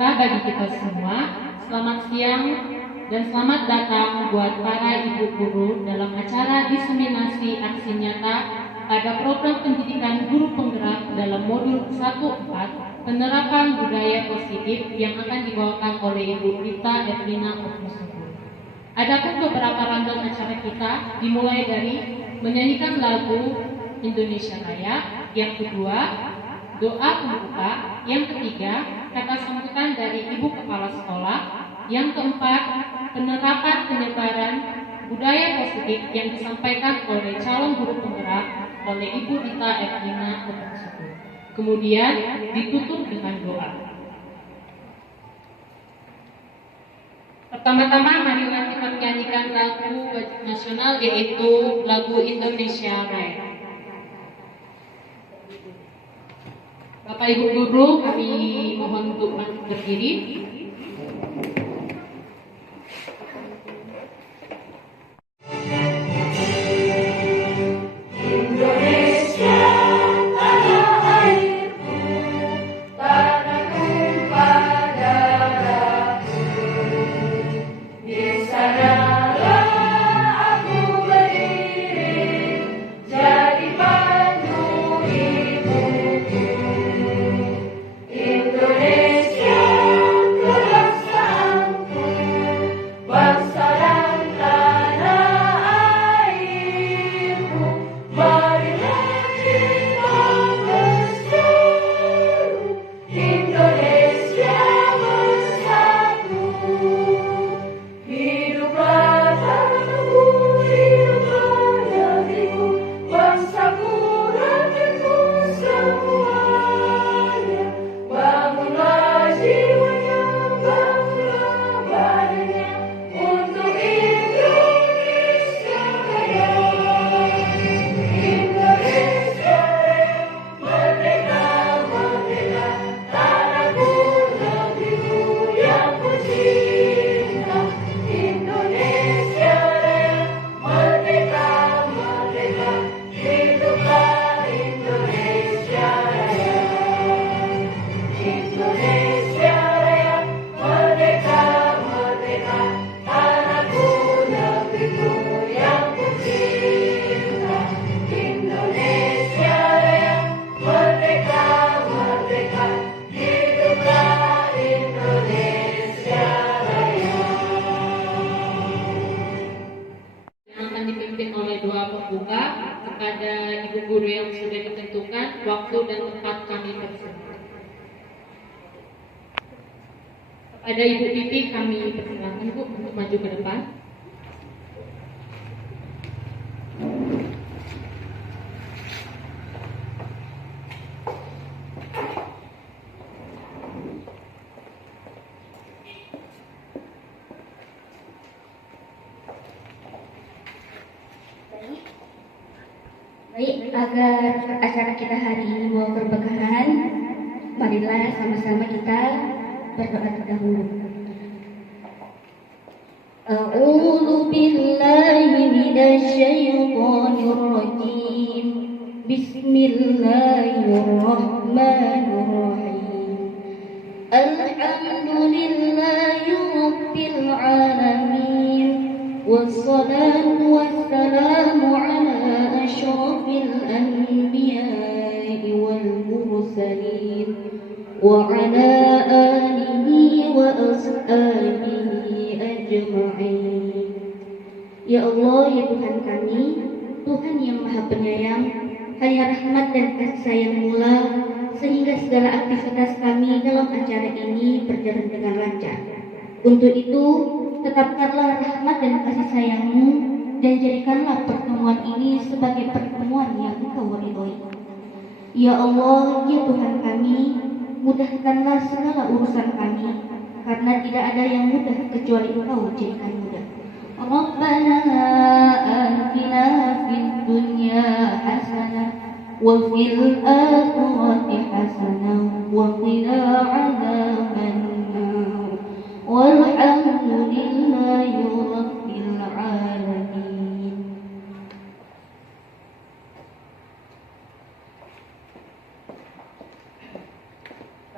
sejahtera bagi kita semua. Selamat siang dan selamat datang buat para ibu guru dalam acara diseminasi aksi nyata pada program pendidikan guru penggerak dalam modul 1.4 penerapan budaya positif yang akan dibawakan oleh Ibu Rita Edwina Opusubur. Adapun beberapa rangkaian acara kita dimulai dari menyanyikan lagu Indonesia Raya, yang kedua doa pembuka, yang ketiga kata sambutan dari Ibu Kepala Sekolah, yang keempat penerapan penyebaran budaya positif yang disampaikan oleh calon guru penggerak oleh Ibu Rita Edwina Opusubur. Kemudian ditutup dengan doa. Pertama-tama marilah kita menyanyikan lagu wajib nasional, yaitu lagu Indonesia Raya. Bapak Ibu guru, kami mohon untuk berdiri. Waktu dan tempat kami bersedia. Ada Ibu Titi, kami persilakan Bu untuk maju ke depan. Baik, agar acara kita hari ini bawa keberkahan, marilah sama-sama kita berdoa terdahulu. A'udzu billahi minasy syaithanir rajim. Bismillahirrahmanirrahim. Alhamdulillahi rabbil alamin. Wassalatu wassalamu ala asyrafil anbiya'i wal mursalin wa ala alihi wa ashabihi ajma'in. Ya Allah, ya Tuhan kami, Tuhan yang Maha Penyayang, hanya rahmat dan kasih sayang mula sehingga segala aktivitas kami dalam acara ini berjalan dengan lancar. Untuk itu, tetapkanlah rahmat dan kasih sayang-Mu dan jadikanlah pertemuan ini sebagai pertemuan yang Engkau ridhoi. Ya Allah, ya Tuhan kami, mudahkanlah segala urusan kami, karena tidak ada yang mudah kecuali Engkau jadikan mudah. Rabbana atina fid dunya hasanah wa fil akhirati hasanah wa qina adzabannar. Walhamdulillahi rabbil alamin.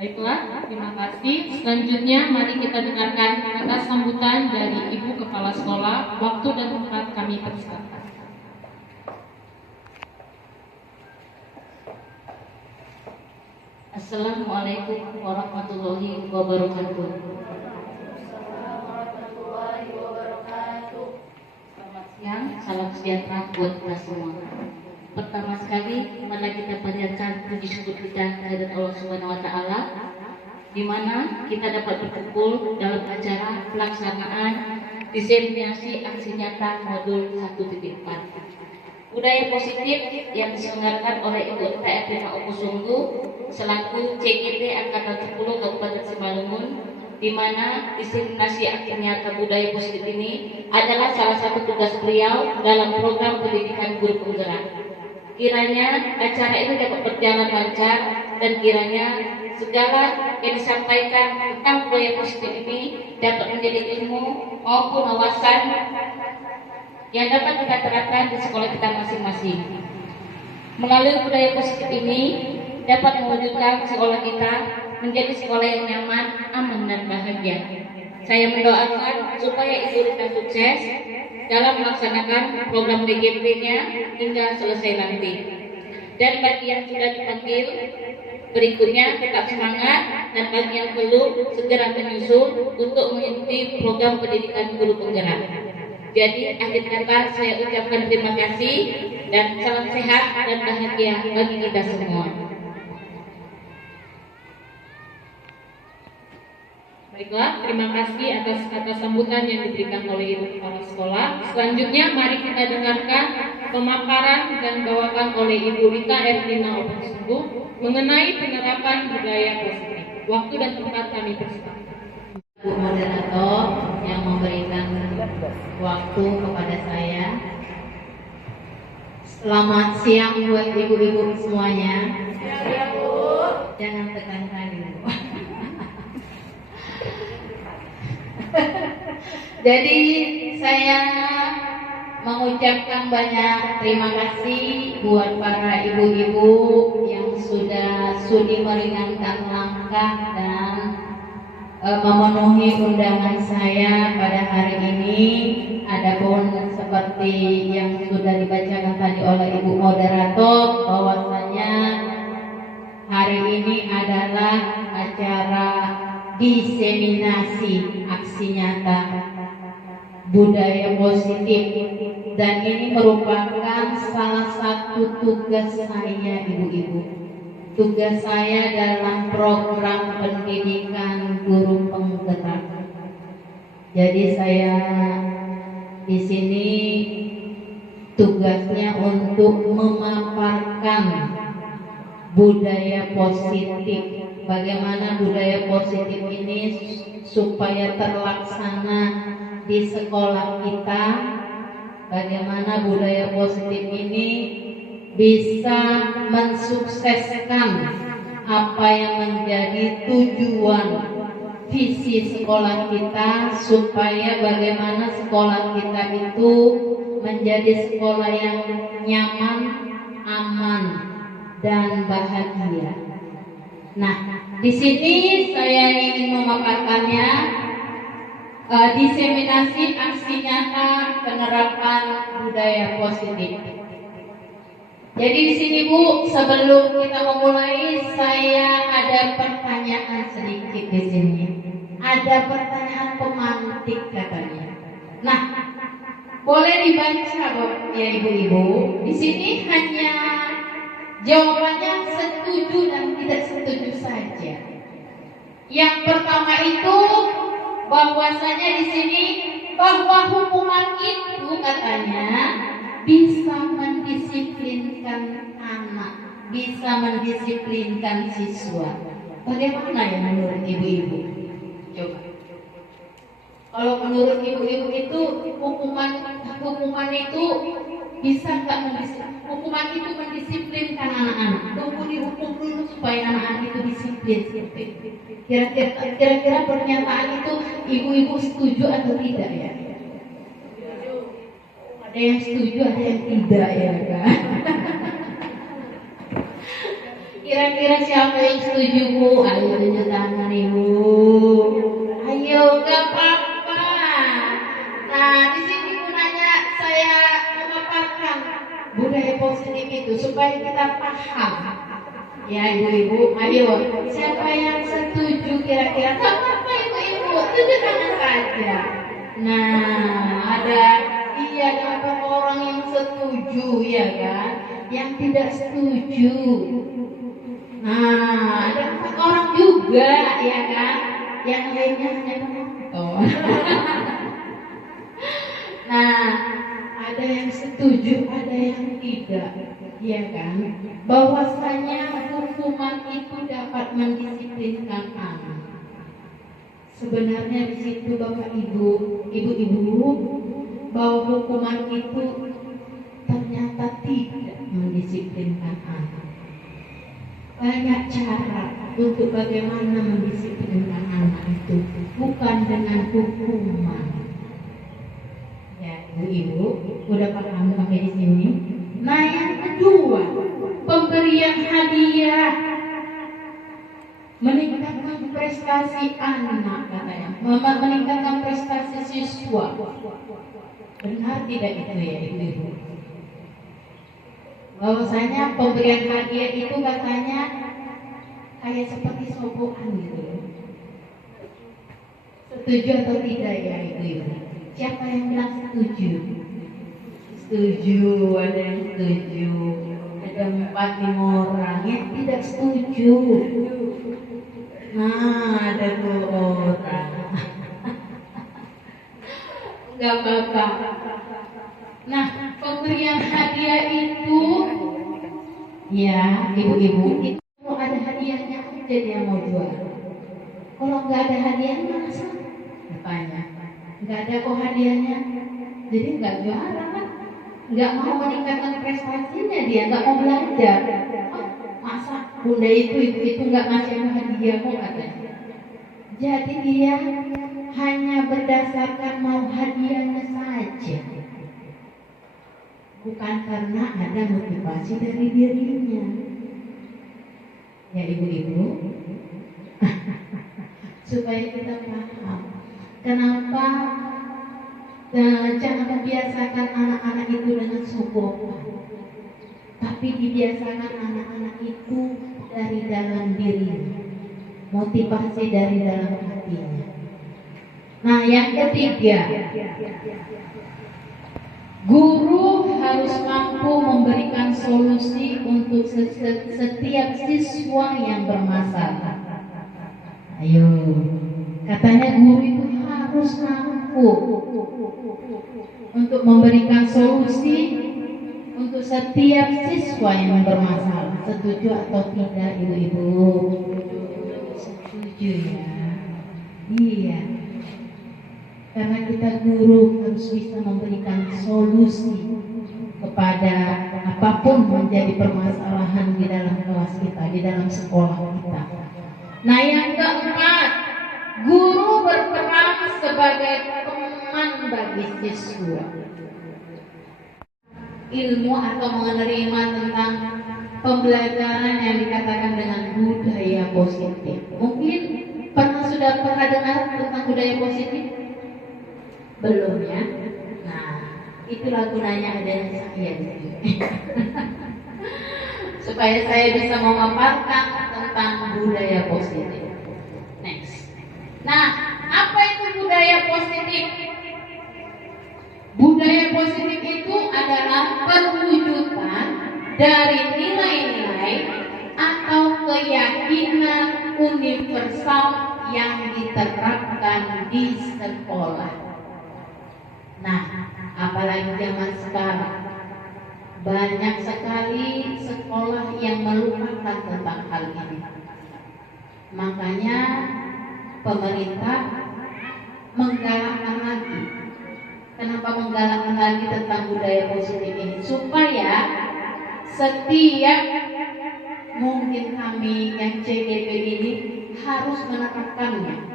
Baiklah, terima kasih. Selanjutnya mari kita dengarkan kata sambutan dari Ibu Kepala Sekolah. Waktu dan tempat kami persilakan. Assalamualaikum warahmatullahi wabarakatuh. Selamat siang, salam sejahtera buat kita semua. Pertama sekali, mari kita panjatkan puji syukur kita kehadirat Allah Subhanahu wa Ta'ala, di mana kita dapat berkumpul dalam acara pelaksanaan diseminasi aksi nyata modul 1.4 budaya positif yang diselenggarakan oleh Ibu TR Prima Opusunggu selaku CGT Angkatan 10 Kabupaten Simalungun, di mana diseminasi aksi nyata budaya positif ini adalah salah satu tugas beliau dalam program pendidikan guru penggerak. Kiranya acara ini dapat berjalan lancar dan kiranya segala yang disampaikan tentang budaya positif ini dapat menjadi ilmu maupun wawasan yang dapat kita terapkan di sekolah kita masing-masing. Melalui budaya positif ini dapat mewujudkan sekolah kita menjadi sekolah yang nyaman, aman, dan bahagia. Saya mendoakan supaya Ibu Rita sukses dalam melaksanakan program DGP-nya hingga selesai nanti. Dan bagi yang sudah dipanggil berikutnya tetap semangat, dan bagi yang belum segera menyusul untuk mengikuti program pendidikan guru penggerak. Jadi akhir kata saya ucapkan terima kasih dan salam sehat dan bahagia bagi kita semua. Baiklah, terima kasih atas kata sambutan yang diberikan oleh Ibu Kepala Sekolah. Selanjutnya mari kita dengarkan pemaparan dan bawakan oleh Ibu Rita Erlina Opusunggu mengenai penerapan budaya positif. Waktu dan tempat kami persilakan. Bu moderator yang memberikan waktu kepada saya. Selamat siang buat ibu-ibu semuanya. Siang, Bu. Jangan tekan tadi, Bu. Jadi saya mengucapkan banyak terima kasih buat para ibu-ibu yang sudah sudi meringankan langkah dan memenuhi undangan saya pada hari ini. Adapun seperti yang sudah dibacakan tadi oleh Ibu Moderator, bahwasanya hari ini adalah acara diseminasi aksi nyata budaya positif, dan ini merupakan salah satu tugas saya, ibu-ibu. Tugas saya dalam program pendidikan guru penggerak. Jadi saya di sini tugasnya untuk memaparkan budaya positif. Bagaimana budaya positif ini supaya terlaksana di sekolah kita, bagaimana budaya positif ini bisa mensukseskan apa yang menjadi tujuan visi sekolah kita, supaya bagaimana sekolah kita itu menjadi sekolah yang nyaman, aman, dan bahagia. Nah, di sini saya ingin memaparkannya, diseminasi aksi nyata penerapan budaya positif. Jadi di sini, Bu, sebelum kita memulai, saya ada pertanyaan sedikit di sini. Ada pertanyaan pemantik katanya. Nah, boleh dibaca, Bu, ya ibu-ibu. Di sini hanya jawabannya setuju dan tidak setuju saja. Yang pertama itu bahwasanya di sini bahwa hukuman itu katanya bisa mendisiplinkan anak, bisa mendisiplinkan siswa. Bagaimana ya menurut ibu-ibu? Coba. Kalau menurut ibu-ibu itu hukuman itu bisa nggak mendisiplinkan? Hukuman itu mendisiplinkan anak-anak. Tunggu dihukum dulu supaya anak-anak itu disiplin. Kira-kira pernyataan itu ibu-ibu setuju atau tidak ya? Ada yang setuju, ada yang tidak ya kan? Kira-kira siapa yang setuju Bu? Ayo tunjuk tangan Ibu. Ayo, gak apa-apa. Nah, di sini gunanya saya memaparkan budaya positif itu supaya kita paham. Ya ibu-ibu, ayo siapa yang setuju kira-kira? Gak apa-apa ibu-ibu, tunjuk tangan saja. Nah, ada beberapa orang yang setuju ya kan, yang tidak setuju. Nah, ada 4 orang juga ya kan, yang lainnya hanya menonton. Nah, ada yang setuju, ada yang tidak, ya kan? Bahwasanya hukuman itu dapat mendisiplinkan anak. Sebenarnya di situ Bapak Ibu, ibu-ibu, bahwa hukuman itu ternyata tidak mendisiplinkan anak. Banyak cara untuk bagaimana mendisiplinkan anak itu, bukan dengan hukuman. Ya, ibu-ibu, udah paham sampai di sini. Nah, yang kedua, pemberian hadiah meningkatkan prestasi anak katanya, meningkatkan prestasi siswa. Benar tidak itu ya ibu-ibu? Bahwasanya pemberian hadiah itu katanya kayak seperti sokongan gitu. Setuju atau tidak ya ibu-ibu? Siapa yang bilang setuju? Setuju, ada yang setuju. Ada 4-5 orang yang tidak setuju. Nah, ada 2 orang. Enggak apa-apa. Nah, pemberian hadiah itu, ya ibu-ibu, itu kalau ada hadiahnya aja dia mau jual. Kalau nggak ada hadiahnya masa? Katanya, nggak ada kok hadiahnya, jadi nggak jualan kan? Nggak mau meningkatkan prestasinya dia, nggak mau belajar. Oh, masa bunda itu ibu nggak ngasih hadiah kok katanya. Jadi dia hanya berdasarkan mau hadiahnya saja, bukan karena ada motivasi dari dirinya. Ya ibu-ibu, supaya kita paham kenapa jangan biasakan anak-anak itu dengan sokongan, tapi dibiasakan anak-anak itu dari dalam dirinya, motivasi dari dalam hatinya. Nah, yang ketiga, guru harus mampu memberikan solusi untuk setiap siswa yang bermasalah. Ayo, katanya guru itu harus mampu untuk memberikan solusi untuk setiap siswa yang bermasalah. Setuju atau tidak ibu-ibu? Setuju ya? Iya. Karena kita guru harus bisa memberikan solusi kepada apapun menjadi permasalahan di dalam kelas kita, di dalam sekolah kita. Nah, yang keempat, guru berperan sebagai teman bagi siswa. Ilmu atau menerima tentang pembelajaran yang dikatakan dengan budaya positif. Mungkin sudah pernah dengar tentang budaya positif? Belum ya? Nah, itulah gunanya adanya saya di sini. Supaya saya bisa memaparkan tentang budaya positif. Next. Nah, apa itu budaya positif? Budaya positif itu adalah perwujudan dari nilai-nilai atau keyakinan universal yang diterapkan di sekolah. Nah, apalagi zaman sekarang, banyak sekali sekolah yang melupakan tentang hal ini. Makanya pemerintah menggalakkan lagi. Kenapa menggalakkan lagi tentang budaya positif ini? Supaya setiap, mungkin kami yang CGP ini harus menerapkannya.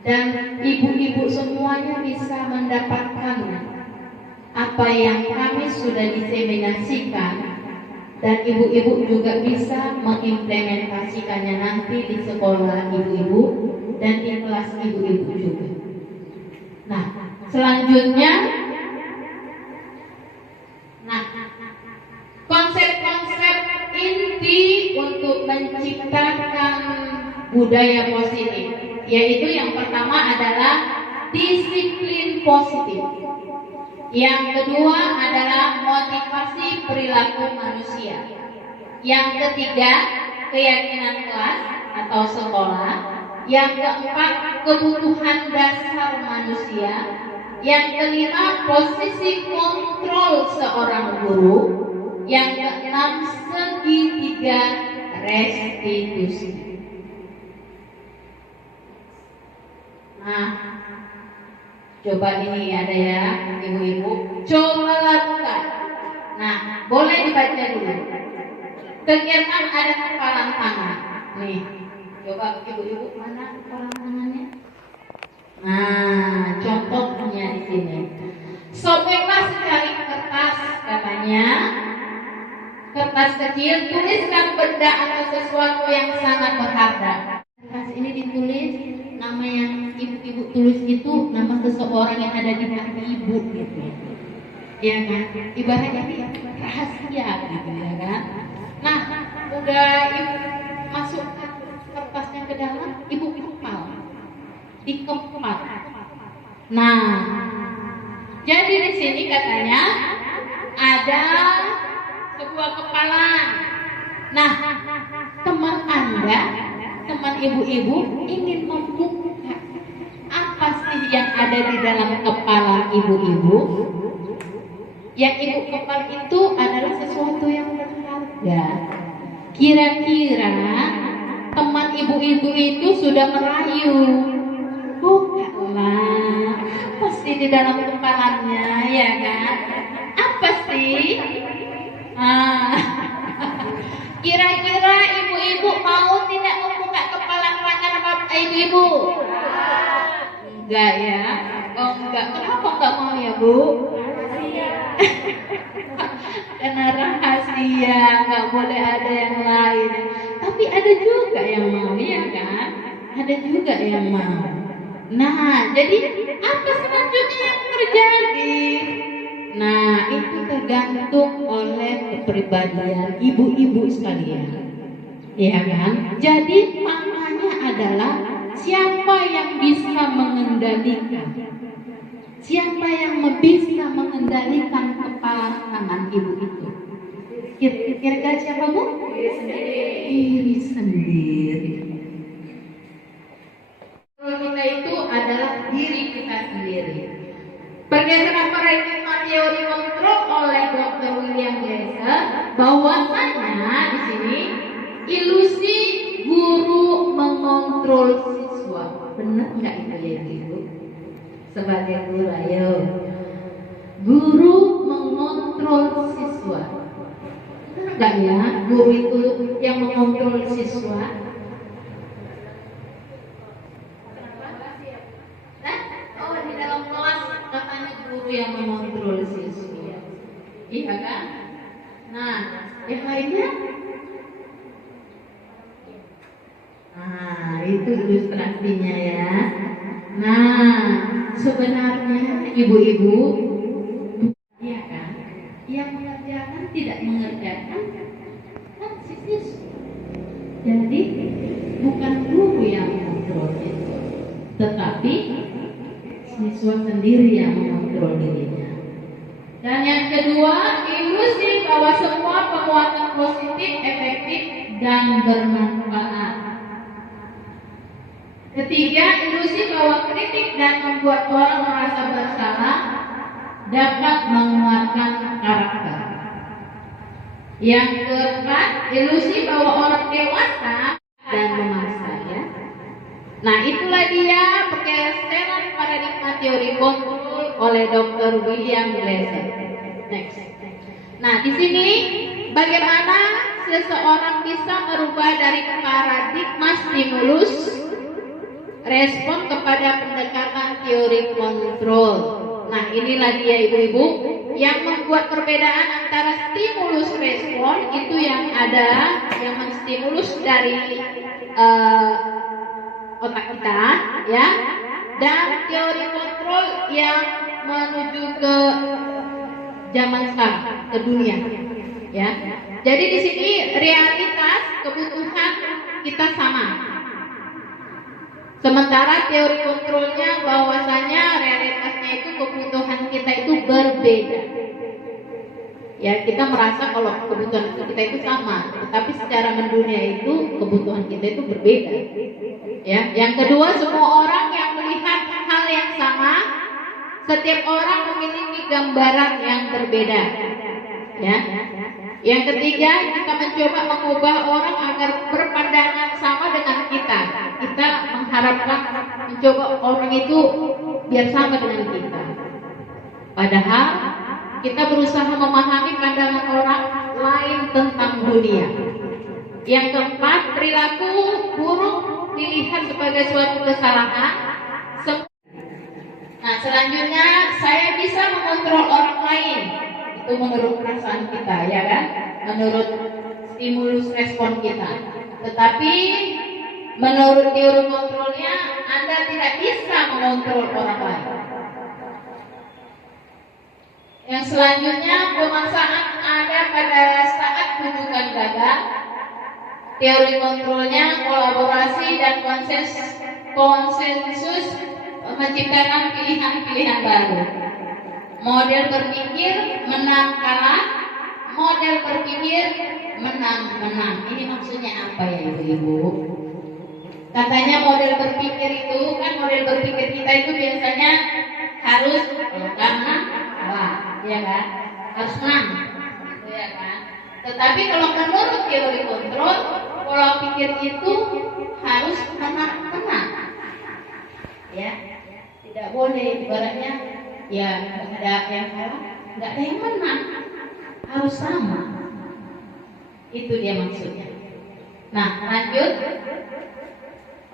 Dan ibu-ibu semuanya bisa mendapatkan apa yang kami sudah diseminasikan dan ibu-ibu juga bisa mengimplementasikannya nanti di sekolah ibu-ibu dan di kelas ibu-ibu juga. Nah, selanjutnya, konsep-konsep inti untuk menciptakan budaya positif, yaitu yang pertama adalah disiplin positif. Yang kedua adalah motivasi perilaku manusia. Yang ketiga, keyakinan kelas atau sekolah. Yang keempat, kebutuhan dasar manusia. Yang kelima, posisi kontrol seorang guru. Yang keenam, segitiga restitusi. Nah, coba ini ada ya, ibu-ibu, coba lakukan. Nah, boleh dibaca dulu. Kegiatan ada kepalan tangan. Nih, coba ibu-ibu, mana kepalan tangannya? Nah, contohnya di sini. Sobeklah secari kertas, katanya. Kertas kecil, tuliskan benda atau sesuatu yang sangat berharga. Kertas ini ditulis nama yang ibu-ibu tulis itu nama seseorang yang ada di hati ibu gitu. Ya kan? Ibaratnya rahasia gitu ya kan. Nah, udah ibu masukkan kertasnya ke dalam, ibu kepal. Dikepal. Nah, jadi di sini katanya ada sebuah kepalan. Nah, teman Anda, teman ibu-ibu ingin membuka apa sih yang ada di dalam kepala ibu-ibu? Yang ibu kepal itu adalah sesuatu yang berharga. Kira-kira teman ibu-ibu itu sudah merayu, bukanlah, pasti di dalam kepalanya, ya kan? Apa sih? Kira-kira ibu-ibu mau tidak membuka kepala tangan bapak ibu-ibu? Enggak ya? Oh enggak, kenapa enggak mau ya Bu? Karena rahasia, enggak boleh ada yang lain. Tapi ada juga yang mau, ya kan? Ada juga yang mau. Nah, jadi apa selanjutnya yang terjadi? Nah, itu tergantung oleh kepribadian ibu-ibu sekalian, ya kan? Jadi maknanya adalah siapa yang bisa mengendalikan, siapa yang bisa mengendalikan kepala tangan ibu itu. Kira-kira siapa Bu? Diri sendiri. Kita itu adalah diri kita sendiri. Pergeseran paradigma teori kontrol oleh Dr. William Glasser bahwasanya di sini ilusi guru mengontrol siswa. Benar nggak itu ya Ibu? Sebagai guru, ayo. Guru mengontrol siswa. Benar nggak ya guru itu yang mengontrol siswa? Yang mengontrol siswa, iya kan? Nah, yang lainnya, nah itu ilustrasinya ya. Nah, sebenarnya ibu-ibu, iya kan? Yang mengerjakan tidak mengerjakan kan siswa. Jadi bukan guru yang mengontrol siswa, tetapi siswa sendiri yang mengontrol dirinya. Dan yang kedua, ilusi bahwa semua penguatan positif, efektif, dan bermanfaat. Ketiga, ilusi bahwa kritik dan membuat orang merasa bersalah dapat menguatkan karakter. Yang keempat, ilusi bahwa orang dewasa dan memaksa ya. Nah, itulah dia pergeseran paradigma teori kontrol oleh Dr. William Glasser. Next. Nah, di sini bagaimana seseorang bisa merubah dari paradigma stimulus respon kepada pendekatan teori kontrol. Nah, inilah dia ibu-ibu yang membuat perbedaan antara stimulus respon itu yang ada, yang menstimulus dari otak kita, ya, dan teori kontrol yang menuju ke zaman sekarang, ke dunia, ya. Jadi di sini realitas kebutuhan kita sama. Sementara teori kontrolnya bahwasanya realitasnya itu kebutuhan kita itu berbeda. Ya, kita merasa kalau kebutuhan kita itu sama, tetapi secara mendunia itu kebutuhan kita itu berbeda. Ya, yang kedua, semua orang yang melihat hal yang sama, setiap orang memiliki gambaran yang berbeda. Ya. Yang ketiga, kita mencoba mengubah orang agar berpandangan sama dengan kita. Kita mengharapkan mencoba orang itu biar sama dengan kita. Padahal kita berusaha memahami pandangan orang lain tentang dunia. Yang keempat, perilaku buruk dilihat sebagai suatu kesalahan. Nah, selanjutnya saya bisa mengontrol orang lain. Itu menurut perasaan kita, ya kan? Menurut stimulus respon kita. Tetapi menurut teori kontrolnya, Anda tidak bisa mengontrol orang lain. Yang selanjutnya, pemaksaan ada pada saat rujukan gagal. Teori kontrolnya kolaborasi dan konsensus menciptakan pilihan-pilihan baru. Model berpikir menang kalah, model berpikir menang-menang. Ini maksudnya apa ya ibu-ibu? Katanya model berpikir itu kan, model berpikir kita itu biasanya harus karena kalah, ya kan? Harus menang, gitu ya kan? Tetapi kalau menurut teori kontrol, pola pikir itu harus menang-menang, ya. Tidak boleh ibaratnya ya nggak ada yang kalah, nggak ada yang menang, harus sama. Itu dia maksudnya. Nah, lanjut.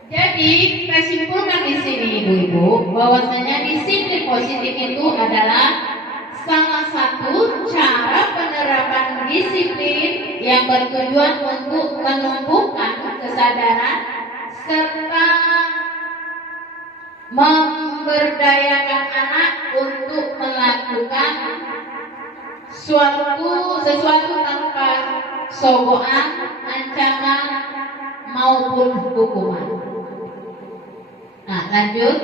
Jadi kita simpulkan di sini ibu-ibu bahwasanya disiplin positif itu adalah salah satu cara penerapan disiplin yang bertujuan untuk menumbuhkan kesadaran serta memberdayakan anak untuk melakukan sesuatu tanpa sogokan, ancaman maupun hukuman. Nah, lanjut.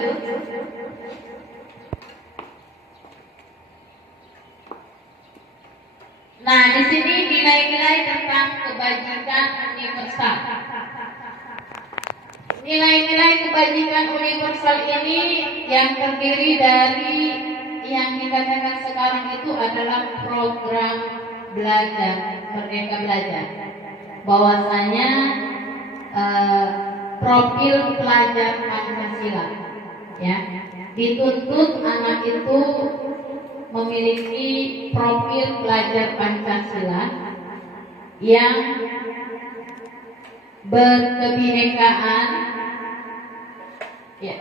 Nah, di sini nilai-nilai tentang kebajikan universal. Nilai-nilai kebajikan universal ini yang terdiri dari yang dikatakan sekarang itu adalah program belajar, Merdeka Belajar. Bahwasanya profil pelajar Pancasila, ya, dituntut anak itu memiliki profil pelajar Pancasila yang berkebinekaan, ya,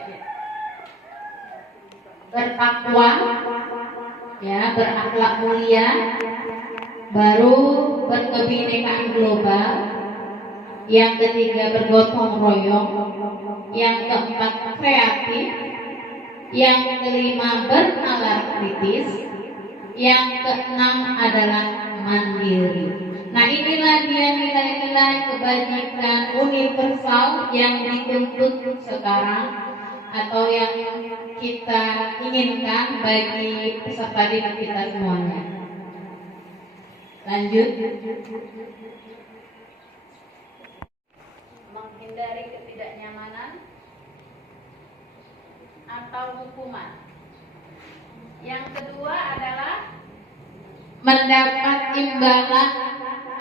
bertakwa, ya, berakhlak mulia, baru berkebinekaan global, yang ketiga bergotong royong, yang keempat kreatif, yang kelima bernalar kritis, yang keenam adalah mandiri. Nah, inilah dia nilai-nilai kebajikan universal yang dituntut sekarang atau yang kita inginkan bagi peserta didik kita semuanya. Lanjut. Menghindari ketidaknyamanan atau hukuman. Yang kedua adalah mendapat imbalan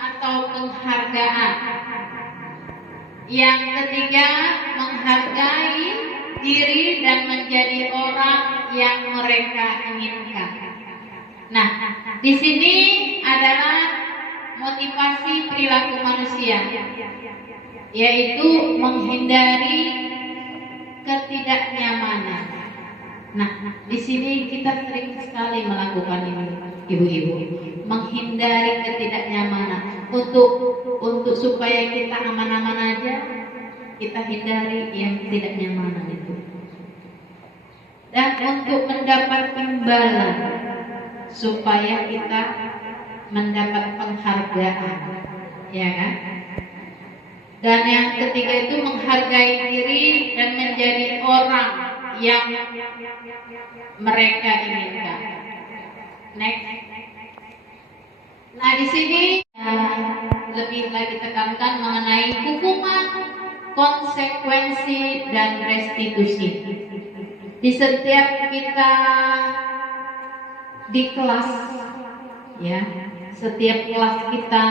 atau penghargaan. Yang ketiga, menghargai diri dan menjadi orang yang mereka inginkan. Nah, di sini adalah motivasi perilaku manusia, yaitu menghindari ketidaknyamanan. Nah, di sini kita sering sekali melakukan ini. ibu-ibu, menghindari ketidaknyamanan. Untuk supaya kita aman-aman aja, kita hindari yang tidak nyamanan itu. Dan untuk mendapat imbalan, supaya kita mendapat penghargaan, ya kan? Dan yang ketiga itu menghargai diri dan menjadi orang yang mereka inginkan. Next. Nah, di sini lebih lagi tekankan mengenai hukuman, konsekuensi, dan restitusi. Di setiap kita di kelas, ya, setiap kelas kita,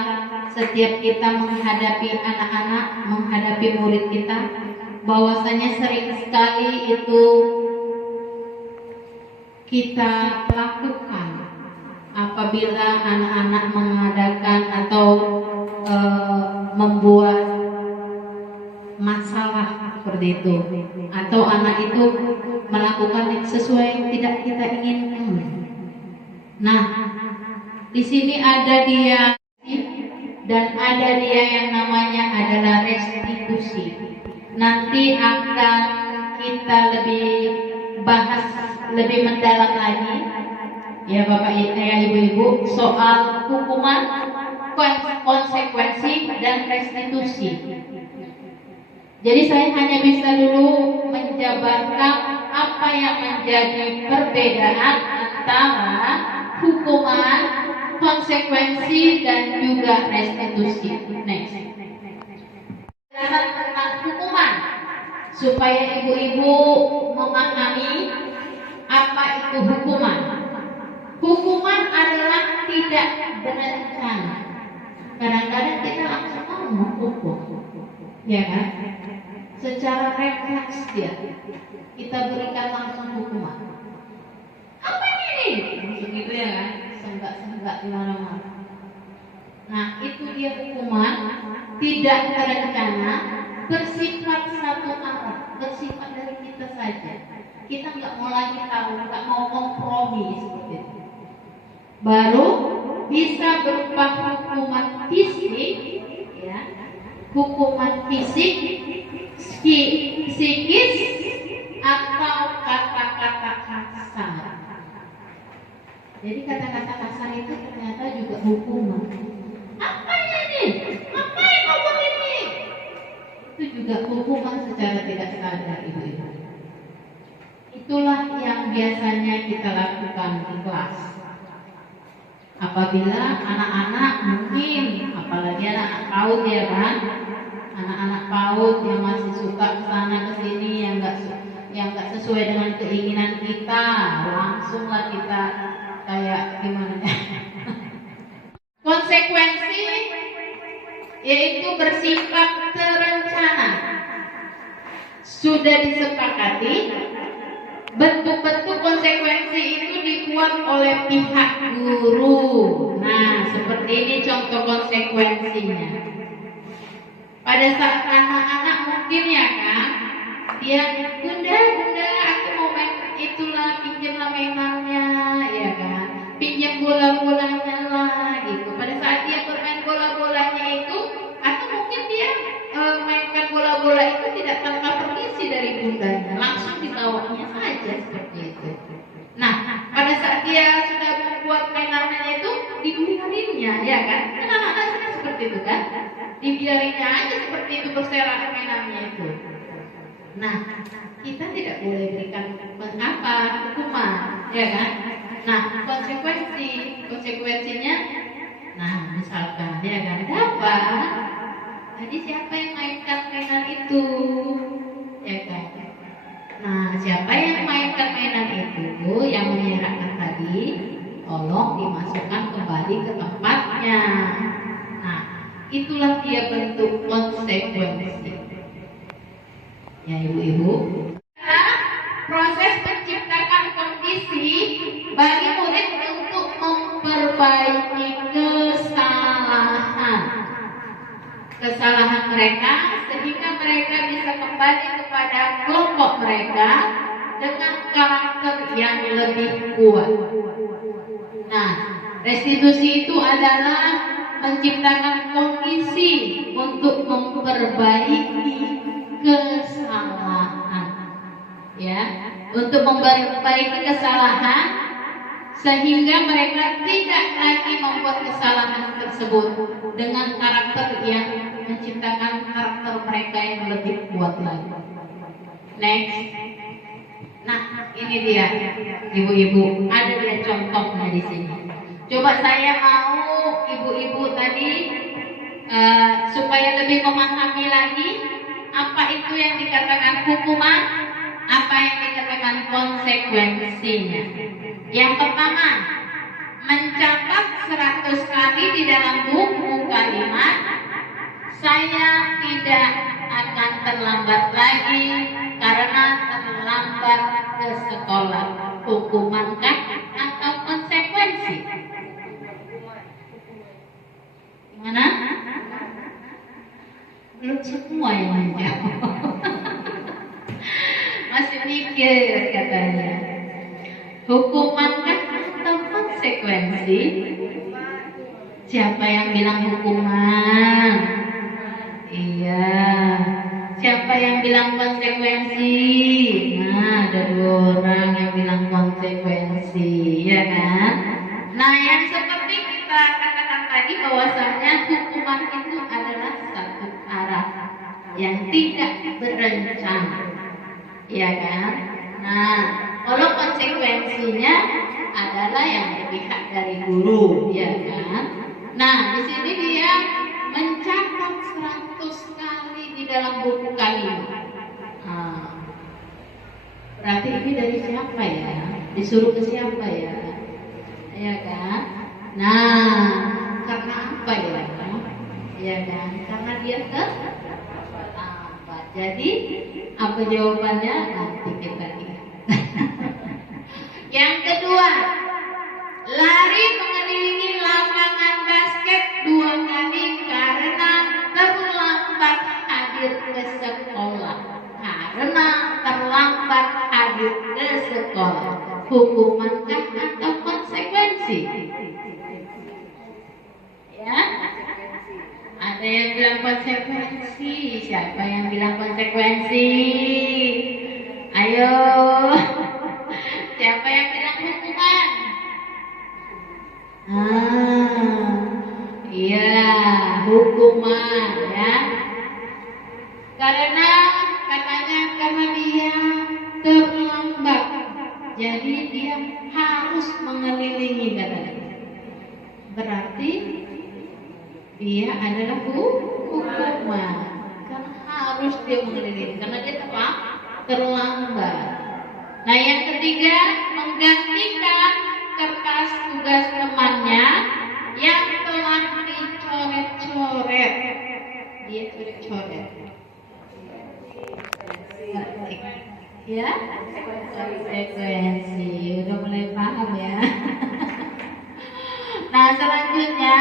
setiap kita menghadapi anak-anak, menghadapi murid kita, bahwasanya sering sekali itu kita lakukan apabila anak-anak mengadakan atau membuat masalah seperti itu, atau anak itu melakukan sesuai yang tidak kita inginkan. Nah, di sini ada dia dan ada dia yang namanya adalah restitusi. Nanti akan kita lebih bahas lebih mendalam lagi, ya Bapak Ibu, soal hukuman, konsekuensi, dan restitusi. Jadi saya hanya bisa dulu menjabarkan apa yang menjadi perbedaan antara hukuman, konsekuensi, dan juga restitusi. Next. Tentang hukuman, supaya ibu-ibu memahami apa itu hukuman. Hukuman adalah tidak berencana. Kadang-kadang kita langsung menghukum, ya kan? Secara refleks dia, kita berikan langsung hukuman. Apa ini? Langsung gitu ya kan? Senggak-senggak di mana-mana. Nah, itu dia hukuman tidak terencana, bersifat satu arah, bersifat dari kita saja. Kita nggak mau lagi tahu, nggak mau kompromi seperti itu. Baru bisa berupa hukuman fisik, ya, hukuman fisik, psikis, atau kata-kata kasar. Jadi kata-kata kasar itu ternyata juga hukuman. Apa ini? Ngapain kamu ini? Itu juga hukuman secara tidak sadar, ibu-ibu. Itulah yang biasanya kita lakukan di kelas. Apabila anak-anak mungkin, apalagi anak-anak PAUD ya kan, anak-anak PAUD yang masih suka kesana kesini, yang nggak sesuai dengan keinginan kita, langsunglah kita kayak gimana ya? Konsekuensi yaitu bersifat terencana, sudah disepakati. Bentuk-bentuk konsekuensi itu dibuat oleh pihak guru. Nah, seperti ini contoh konsekuensinya. Pada saat anak-anak mungkin ya kan, dia bunda, aku mau main itulah, pinjamlah mainannya, ya kan, pinjam bola-bolanya lah, gitu. Pada saat dia bermain bola-bolanya itu, atau mungkin dia mainkan bola-bola itu tidak tanpa permisi dari bundanya, langsung dibawanya saja seperti itu. Nah, pada saat dia sudah membuat mainannya itu, dibiarinnya, ya kan? Kan anak-anak sudah seperti itu kan? Dibiarinnya aja seperti itu berserakan mainannya itu. Nah, kita tidak boleh berikan apa hukuman, ya kan? Nah, konsekuensinya, nah misalkan, ya kan? Dapat. Jadi siapa yang mainkan mainan itu, ya kan? Nah, siapa yang mainkan mainan itu, yang menyerahkan tadi, tolong dimasukkan kembali ke tempatnya. Nah, itulah dia bentuk konsekuensi. Ya ibu-ibu. Proses menciptakan kondisi bagi murid untuk memperbaiki kesalahan mereka, sehingga mereka bisa kembali kepada kelompok mereka dengan karakter yang lebih kuat. Nah, restitusi itu adalah menciptakan kondisi untuk memperbaiki kesalahan, ya, untuk memperbaiki kesalahan sehingga mereka tidak lagi membuat kesalahan tersebut dengan karakter yang menciptakan karakter mereka yang lebih kuat lagi. Next. Nah, ini dia, ibu-ibu, ada dia contohnya di sini. Coba saya mau ibu-ibu tadi supaya lebih memahami lagi apa itu yang dikatakan hukuman, apa yang dikatakan konsekuensinya. Yang pertama, mencatat 100 kali di dalam buku kalimat, saya tidak akan terlambat lagi karena terlambat ke sekolah. Hukumankah atau konsekuensi? Gimana? Belum semua yang menjawab. Masih mikir katanya. Hukumankah atau konsekuensi? Siapa yang bilang hukuman? Iya. Siapa yang bilang konsekuensi? Nah, ada 2 orang yang bilang konsekuensi, ya kan? Nah, yang seperti kita katakan tadi bahwasanya hukuman itu adalah satu arah yang tidak berencana, ya kan? Nah, kalau konsekuensinya adalah yang berpihak dari guru, ya kan? Nah, di sini dia mencatat 100 kali di dalam buku kalimat. Berarti ini dari siapa ya? Disuruh ke siapa ya? Ya kan? Nah, karena apa ya? Ya kan? Karena dia apa? Jadi apa jawabannya? Nanti kita lihat. Yang kedua, lari mengelilingi lapangan basket 2 kali karena terlambat hadir ke sekolah. Karena terlambat hadir ke sekolah. Hukumankah atau konsekuensi? Ya, ada yang bilang konsekuensi. Siapa yang bilang konsekuensi? Ayo. Siapa yang bilang hukuman? Iya, hukuman ya. Karena katanya karena dia terlambat, jadi dia harus mengelilingi katanya. Berarti dia adalah hukuman. Karena harus dia mengelilingi, karena dia terlambat. Nah, yang ketiga, menggantikan kertas tugas temannya yang telah dicoret-coret. Dia coret-coret. Ya, konsekuensi. Udah mulai paham ya. Nah, selanjutnya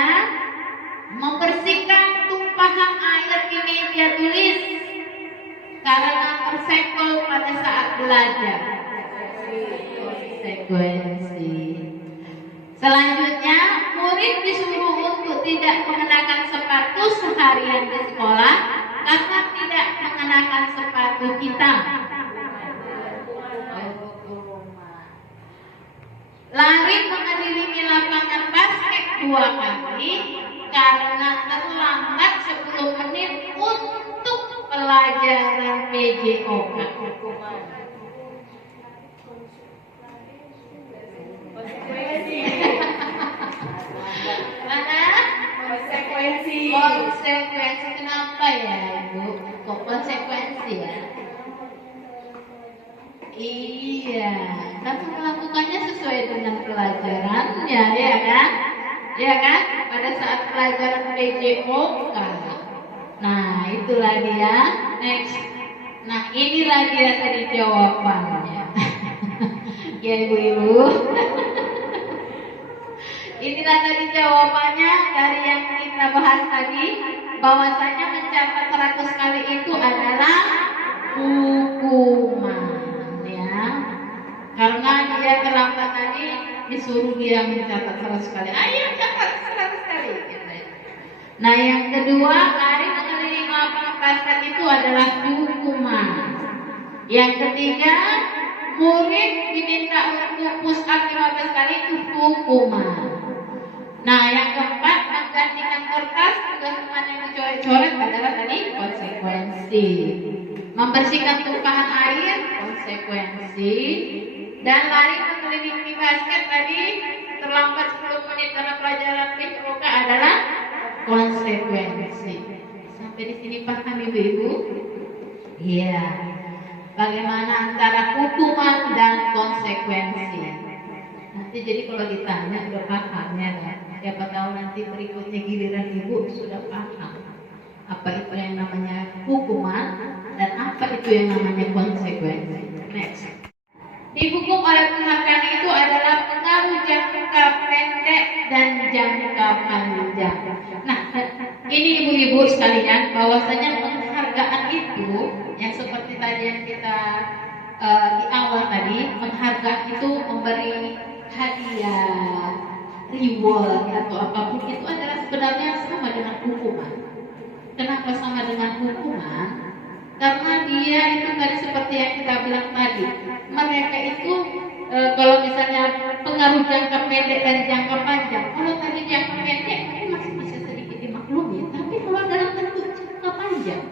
membersihkan tumpahan air di meja tulis karena tersenggol pada saat belajar. Konsekuensi. Selanjutnya, murid disuruh untuk tidak mengenakan sepatu seharian di sekolah karena tidak mengenakan sepatu hitam. Lari mengelilingi lapangan basket 2 kali karena terlambat 10 menit untuk pelajaran PJOK. Mana? Konsekuensi kenapa ya Ibu? Kok konsekuensi ya? Iya, karena melakukannya sesuai dengan pelajarannya, ya kan? Ya kan? Pada saat pelajaran PJOK. Nah, itulah dia. Next. Nah, inilah dia tadi jawabannya. Ya Ibu-ibu. Inilah tadi jawabannya dari yang kita bahas tadi, bahwasanya mencatat 100 kali itu adalah hukuman, ya. Karena dia terlambat tadi suruh dia mencatat 100 kali. Ayo catat 100 kali. Gitu. Nah yang kedua, lari mengelilingi lapangan basket itu adalah hukuman. Yang ketiga, murid diminta untuk push up 15 kali itu hukuman. Nah yang keempat, menggantikan kertas dengan yang dicoret-coret adalah tadi konsekuensi. Membersihkan tumpahan air, konsekuensi. Dan lari mengelilingi basket tadi terlambat 10 menit karena pelajaran PKK adalah konsekuensi. Sampai di sini paham ibu-ibu? Iya. Bagaimana antara hukuman dan konsekuensi? Nanti jadi kalau ditanya udah paham ya, siapa tahu nanti berikutnya giliran ibu sudah paham apa itu yang namanya hukuman dan apa itu yang namanya konsekuensi. Next. Dihukum oleh penghargaan itu adalah pengaruh jangka pendek dan jangka panjang. Nah, ini ibu-ibu sekalian, bahwasanya penghargaan itu yang seperti tadi yang kita di awal tadi, penghargaan itu memberi hadiah, reward atau apapun itu adalah sebenarnya sama dengan hukuman. Kenapa sama dengan hukuman? Karena dia itu tadi seperti yang kita bilang tadi, mereka itu kalau misalnya pengaruh jangka pendek dan jangka panjang. Kalau tadi jangka pendek itu masih bisa sedikit dimaklumi, tapi kalau dalam bentuk jangka panjang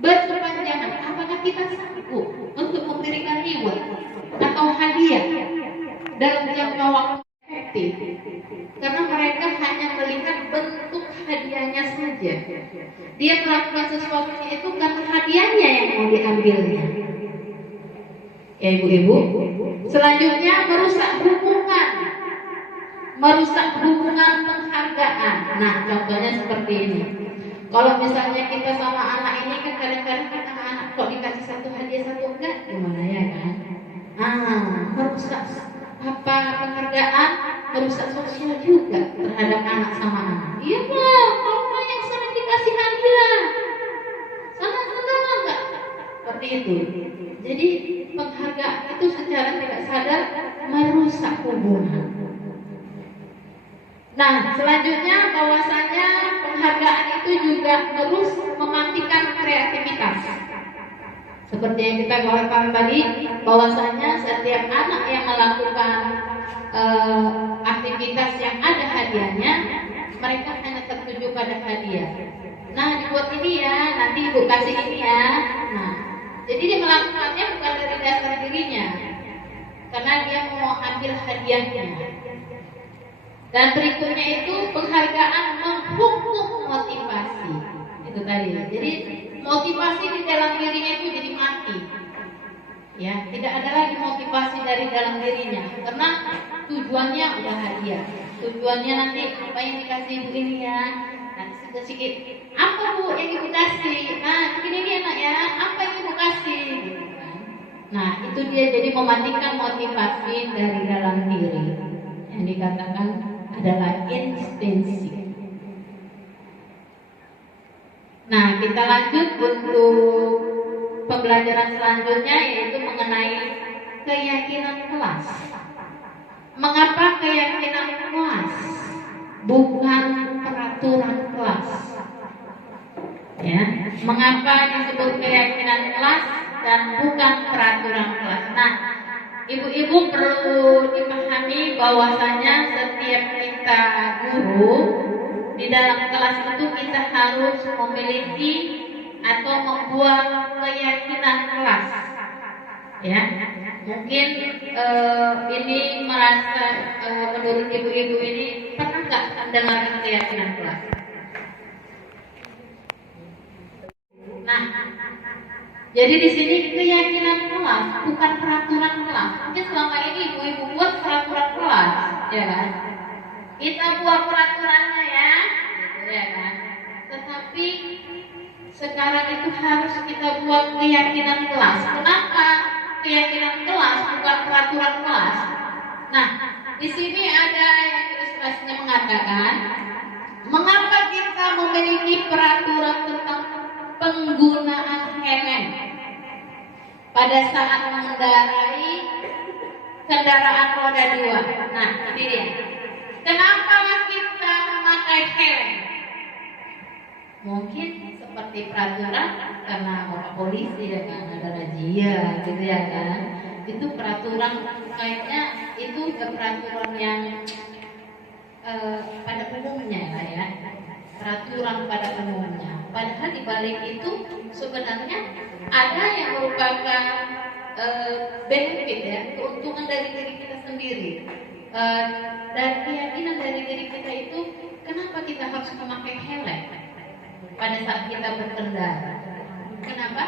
berkepanjangan, apakah kita sanggup untuk memberikan reward atau hadiah dalam jangka waktu efektif? Karena mereka hanya melihat bentuk hadiahnya saja. Dia melakukan sesuatu itu karena hadiahnya yang mau diambilnya. Ya ibu-ibu. Selanjutnya merusak hubungan penghargaan. Nah contohnya seperti ini. Kalau misalnya kita sama anak ini kan kadang-kadang kita anak kok dikasih satu hadiah satu enggak, gimana ya kan? Merusak penghargaan, merusak sosial juga terhadap anak sama anak. Iya lah, kalau yang sering dikasih hadiah, senang enggak? Seperti itu. Jadi penghargaan itu secara tidak sadar merusak hubungan. Nah, selanjutnya bahwasanya penghargaan itu juga terus mematikan kreativitas. Seperti yang kita katakan tadi, bahwasanya setiap anak yang melakukan aktivitas yang ada hadiahnya, mereka hanya tertuju pada hadiah. Nah, dibuat ini ya, nanti ibu kasih ini ya. Nah, jadi dia melakukannya bukan dari dasar dirinya, karena dia mau ambil hadiahnya. Dan berikutnya itu penghargaan menghukum motivasi. Itu tadi. Jadi motivasi di dalam dirinya itu jadi mati. Ya, tidak ada lagi motivasi dari dalam dirinya karena tujuannya udah hadiah. Tujuannya nanti apa yang dikasih ibu ini ya. Nanti sedikit. Apa bu yang ibu kasih? Nah, ini anak ya. Apa yang ibu kasih? Nah, itu dia jadi mematikan motivasi dari dalam diri. Yang dikatakan adalah instinktif. Nah, kita lanjut untuk pembelajaran selanjutnya, yaitu mengenai keyakinan kelas. Mengapa keyakinan kelas bukan peraturan kelas? Ya, mengapa disebut keyakinan kelas dan bukan peraturan kelas? Nah, ibu-ibu perlu dipahami bahwasanya setiap kita guru di dalam kelas itu kita harus memiliki atau membuat keyakinan kelas. Ya, mungkin ini merasa menurut ibu-ibu ini pernah nggak mendengarkan keyakinan kelas? Nah, jadi di sini keyakinan kelas bukan peraturan kelas. Mungkin selama ini ibu-ibu buat peraturan kelas, ya kan? Kita buat peraturannya ya kan? Tetapi sekarang itu harus kita buat keyakinan kelas. Kenapa keyakinan kelas bukan peraturan kelas? Nah, di sini ada yang ilustrasinya mengatakan, mengapa kita memiliki peraturan tentang penggunaan helm pada saat mengendarai kendaraan roda 2. Nah, ini dia. Kenapa kita memakai helm? Mungkin seperti peraturan karena Bapak polisi ya kan, ada razia gitu ya kan. Itu peraturan kayaknya itu peraturan yang pada umumnya lah ya. Peraturan pada umumnya. Padahal di balik itu sebenarnya ada yang merupakan benefit ya, keuntungan dari diri kita sendiri. Dan keyakinan dari diri kita itu, kenapa kita harus memakai helm pada saat kita berkendara? Kenapa?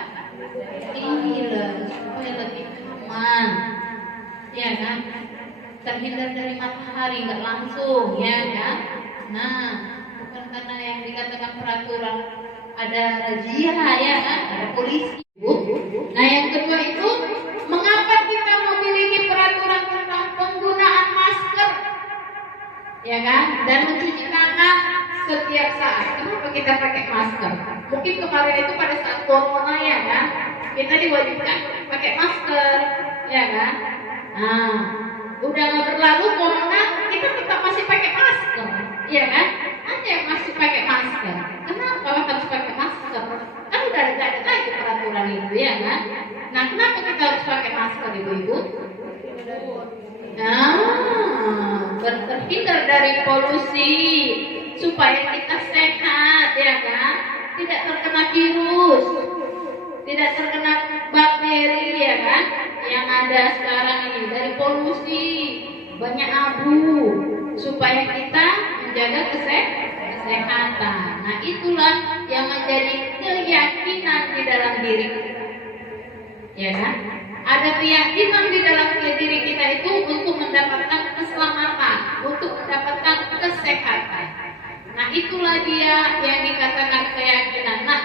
Iya, supaya lebih aman, ya kan? Terhindar dari matahari nggak langsung, ya kan? Nah, bukan karena yang dikatakan peraturan ada razia ya kan, ada polisi. Nah, yang kedua itu, mengapa kita memiliki peraturan tentang penggunaan masker, ya kan? Dan mencuci tangan setiap saat. Kenapa kita pakai masker? Mungkin kemarin itu pada saat corona ya kan, kita diwajibkan pakai masker, ya kan? Nah, udah berlalu corona, kita tetap masih pakai masker, ya kan? Ada yang masih pakai masker. Kenapa harus pakai masker? Kan udah ada lagi peraturan itu, ya kan? Nah, kenapa kita harus pakai masker, ibu-ibu? Nah, terhindar dari polusi, supaya kita sehat, ya kan? Tidak terkena virus, tidak terkena bakteri, ya kan? Yang ada sekarang ini dari polusi, banyak abu, supaya kita menjaga kesehatan. Nah, itulah yang menjadi keyakinan di dalam diri, ya kan? Ada keyakinan di dalam diri kita itu untuk mendapatkan keselamatan, untuk mendapatkan kesehatan. Nah, itulah dia yang dikatakan keyakinan. Nah,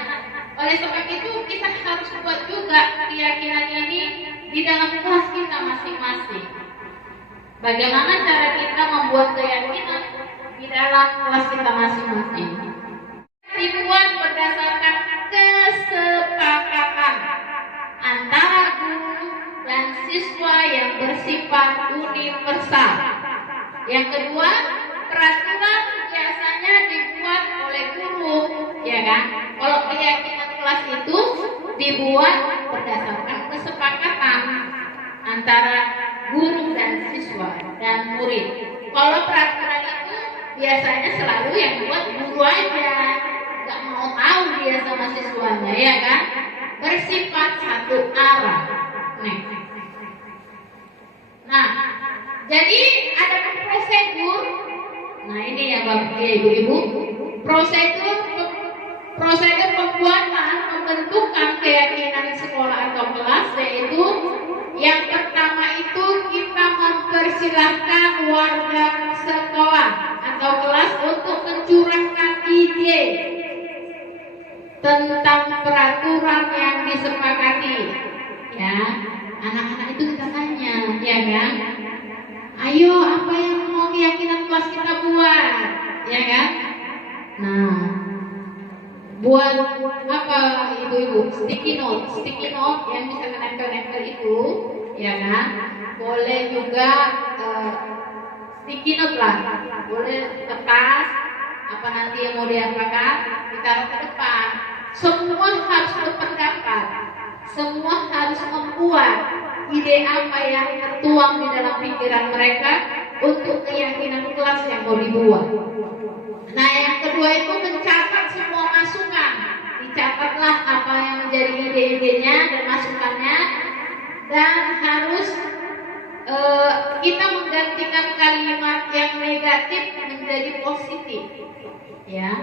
oleh sebab itu kita harus buat juga keyakinan ini di dalam kelas kita masing-masing. Bagaimana cara kita membuat keyakinan di dalam kelas kita masing-masing? Dibuat berdasarkan kesepakatan antara guru dan siswa yang bersifat universal. Yang kedua, peraturan biasanya dibuat oleh guru, ya kan? Kalau keyakinan kelas itu dibuat berdasarkan kesepakatan antara guru dan siswa dan murid. Kalau peraturan itu biasanya selalu yang buat guru aja, nggak mau tahu dia sama siswanya, ya kan? Bersifat satu arah. Nah, jadi ada prosedur. Nah, ini ya Bapak Ibu-ibu, prosedur pembuatan pembentukan keyakinan sekolah atau kelas, yaitu yang pertama itu kita mempersilahkan warga sekolah atau kelas untuk mencurahkan ide tentang peraturan yang disepakati. Ya, anak-anak itu kita tanya, ya kan? Ayo, apa yang mau keyakinan kelas kita buat, ya kan? Nah, buat apa ibu-ibu? Sticky note yang bisa nempel-nempel itu, ya kan? Boleh juga sticky note lah, boleh kertas, apa nanti yang mau diapakan, ditaruh ke depan. Semua harus berpendapat, semua harus membuat ide apa yang tertuang di dalam pikiran mereka untuk keyakinan kelas yang mau dibuat. Nah, yang kedua itu mencatat semua masukan. Dicatatlah apa yang menjadi ide-idenya dan masukannya, dan harus kita menggantikan kalimat yang negatif menjadi positif. Ya,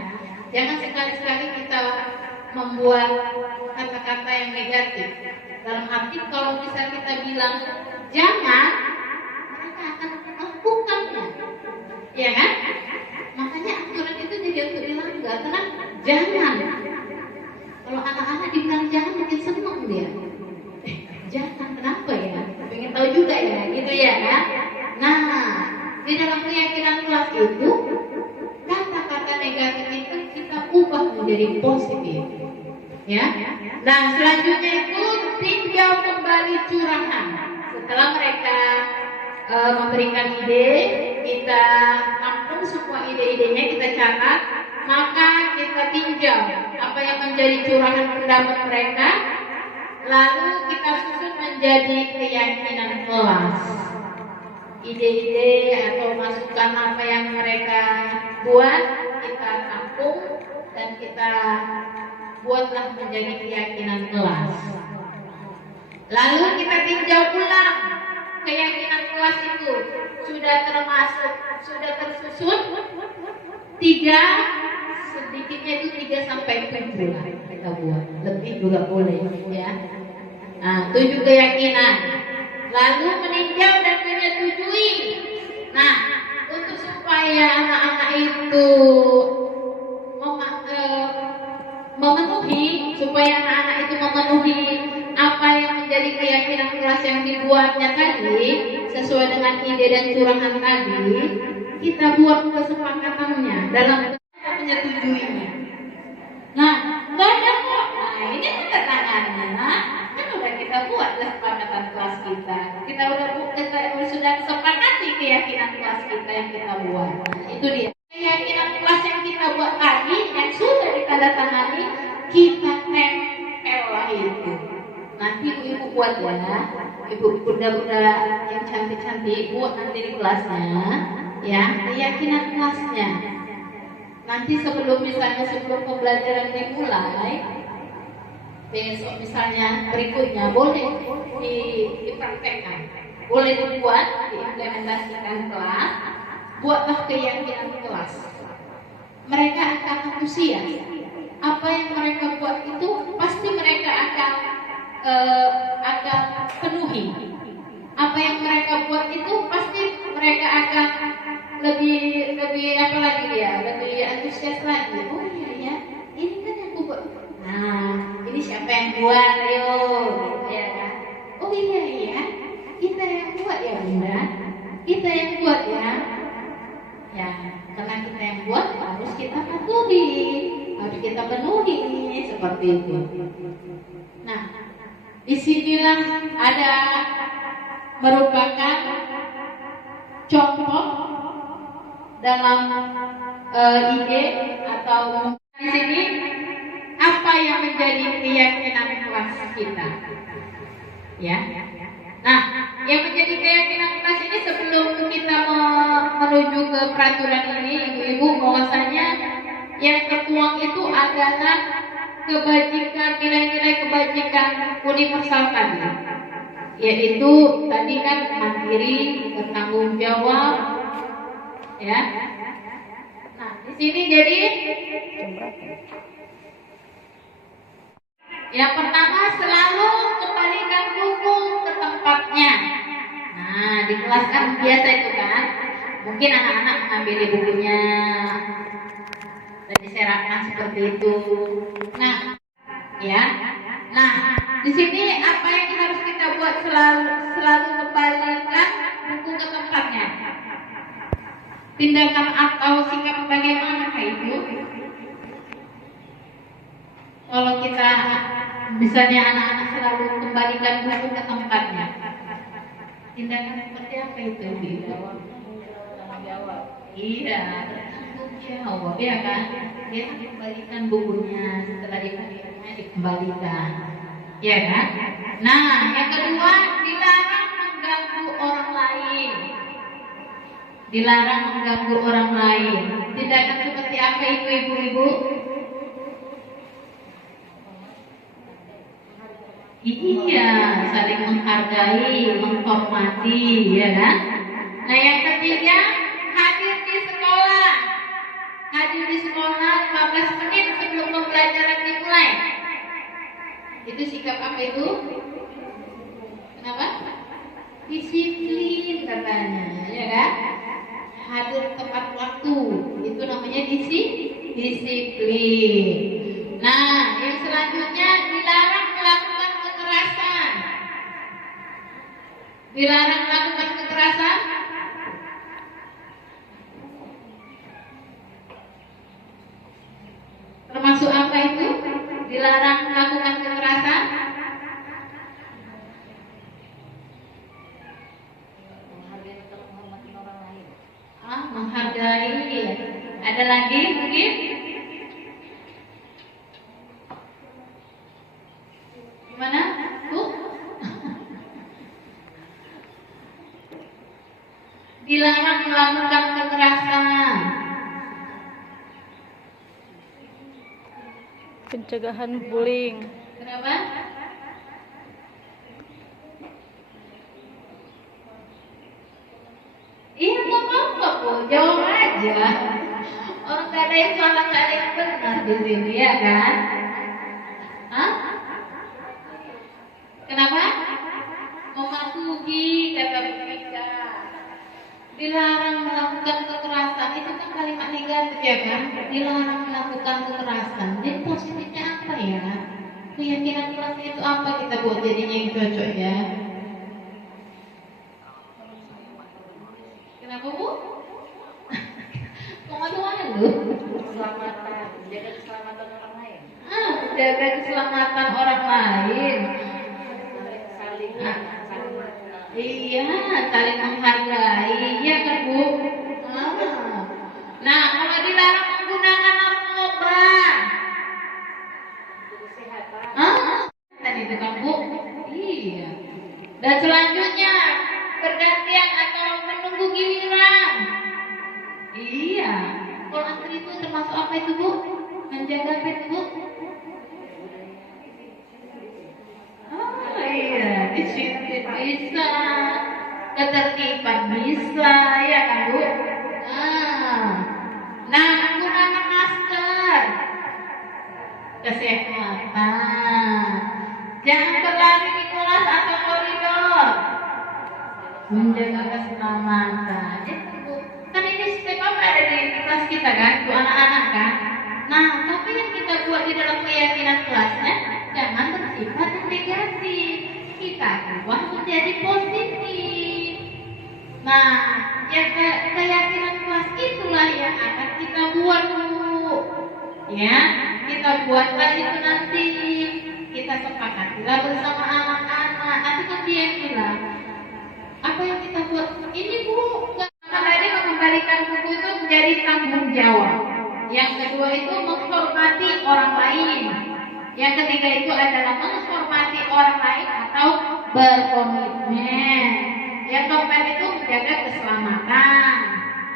jangan sekali-sekali kita membuat kata-kata yang negatif. Dalam arti kalau bisa kita bilang jangan, mereka akan melakukannya, ya kan? Makanya aturan itu jadi untuk dilanggar, karena jangan. Kalau anak-anak dibilang jangan, mungkin senang dia. Jangan, kenapa ya? Pengen tahu juga ya, gitu ya kan? Nah, di dalam keyakinan kelas itu, kata-kata negatif itu kita ubah menjadi positif. Ya. Nah, selanjutnya itu tinjau kembali curahan. Setelah mereka memberikan ide, kita tampung semua ide-idenya, kita catat, maka kita tinjau apa yang menjadi curahan pendapat mereka, lalu kita susun menjadi keyakinan kelas. Ide-ide atau masukan apa yang mereka buat, kita tampung dan kita buatlah menjadi keyakinan kelas. Lalu kita tinjau ulang keyakinan kelas itu sudah tersusun 3, sedikitnya itu 3 sampai 7 lah kita buat, lebih juga boleh ya. Nah, 7 keyakinan, lalu meninjau dan menyetujui. Nah, untuk supaya anak-anak itu memenuhi, supaya anak-anak itu memenuhi apa yang menjadi keyakinan kelas yang dibuatnya tadi, sesuai dengan ide dan curahan tadi, kita buat kesepakatannya dalam menyetujuinya. Nah, nggak ada kok. Nah, ini tanda tangannya. Kan udah kita buat kesepakatan kelas kita. Kita sudah sepakati keyakinan kelas kita yang kita buat. Nah, itu dia. Keyakinan kelas yang kita buat tadi, yang sudah ditandatangani, kita tempel lah itu. Nanti ibu buat ya, ibu bunda-bunda yang cantik-cantik buat nanti di kelasnya, ya keyakinan kelasnya. Nanti sebelum pembelajaran dimulai, besok misalnya berikutnya boleh dipraktekkan, boleh dibuat, diimplementasikan kelas, buatlah keyakinan kelas. Mereka akan antusias. Apa yang mereka buat itu pasti mereka akan penuhi. Apa yang mereka buat itu pasti mereka akan lebih apa lagi ya, lebih antusias lagi. Oh iya ya, ini kan yang aku buat. Nah, ini siapa yang buat? Ayo, gitu ya kan? Oh iya ya, kita yang buat ya bunda, kita yang buat ya. Ya, karena kita yang buat harus kita patuhi, harus kita penuhi seperti itu. Nah, disinilah ada merupakan contoh dalam ide atau di sini apa yang menjadi keyakinan kelas kita, ya. Nah, yang menjadi keyakinan kelas ini sebelum kita menuju ke peraturan ini, ibu-ibu, bahwasanya yang tertuang itu adalah kebajikan, nilai-nilai kebajikan universal tadi, yaitu tadi kan mandiri, bertanggung jawab, ya. Nah, di sini jadi yang pertama selalu kembalikan buku ke tempatnya. Nah, di kelas kan biasa itu kan, mungkin anak-anak mengambil bukunya dan diserahkan seperti itu. Nah, ya. Nah, di sini apa yang harus kita buat, selalu kembalikan buku ke tempatnya. Tindakan atau sikap bagaimana itu? Kalau kita misalnya anak-anak selalu kembalikan buku ke tempatnya, tindakan seperti apa itu? Iya, bertanggung jawab, ya kan? Dia dikembalikan bukunya, setelah dikembalikan, ya kan? Nah, yang kedua, dilarang mengganggu orang lain. Dilarang mengganggu orang lain. Tindakan seperti apa itu, ibu-ibu? Iya, saling menghargai, menghormati, ya kan? Nah, yang ketiga, hadir di sekolah. Hadir di sekolah 15 menit sebelum pembelajaran dimulai. Itu sikap apa itu? Kenapa? Disiplin katanya, ya kan? Hadir tepat waktu, itu namanya disiplin. Nah, yang selanjutnya dilarang melakukan kekerasan. Dilarang melakukan kekerasan. Termasuk apa itu? Dilarang melakukan kekerasan. lagi mungkin? Gimana, Bu? Dilarang melakukan kekerasan. Pencegahan bullying. Kenapa? Iya, nggak apa-apa, Bu. Jawab aja. Orang gak ada yang salah, gak ada yang benar di sini, ya kan? Hah? Kenapa? Mematuhi kata mereka. Dilarang melakukan kekerasan, itu kan kalimat negatif, ya kan? Dilarang melakukan kekerasan. Jadi positifnya apa ya? Keyakinan kelasnya itu apa kita buat jadinya yang cocok ya? Kenapa, Bu? Kok malu-malu? Keselamatan, jaga keselamatan orang lain. Jaga keselamatan orang lain. Saling Iya, saling menghargai. Iya kan, Bu? Nah, kalau dilarang menggunakan narkoba, tadi itu kan, Bu? Iya. Dan selanjutnya bergantian atau menunggu giliran. Iya. Kalau antri itu termasuk apa itu, Bu? Menjaga apa itu, Bu? Oh iya, disiplin bisa, ketertiban bisa, ya kan, Bu? Nah, menggunakan masker, kesehatan, jangan berlari di kelas atau koridor, menjaga keselamatan. Itu, kan ini step apa ada di kelas kita kan, untuk anak-anak kan. Nah, tapi yang kita buat di dalam keyakinan kelasnya jangan bersifat negatif, kita ubah menjadi positif. Nah, yang keyakinan kelas itulah yang akan kita buat, Bu. Ya, kita buatlah itu nanti. Kita sepakatilah bersama anak-anak. Nanti kan dia yang bilang, apa yang kita buat ini, Bu? Tadi mengembalikan buku itu menjadi tanggung jawab. Yang kedua itu menghormati orang lain. Yang ketiga itu adalah menghormati orang lain atau berkomitmen. Yang keempat itu menjaga keselamatan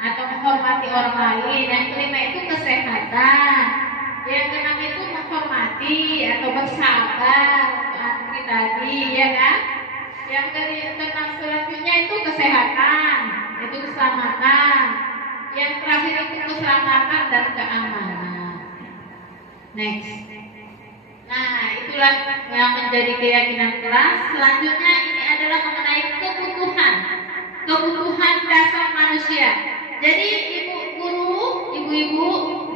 atau menghormati orang lain. Yang kelima itu kesehatan. Yang keenam itu menghormati atau bersabar untuk antri tadi, ya kan? Yang keenam selanjutnya itu kesehatan, itu keselamatan. Yang terakhir itu keselamatan dan keamanan. Next. Nah, itulah yang menjadi keyakinan kelas. Selanjutnya ini adalah mengenai kebutuhan dasar manusia. Jadi ibu-ibu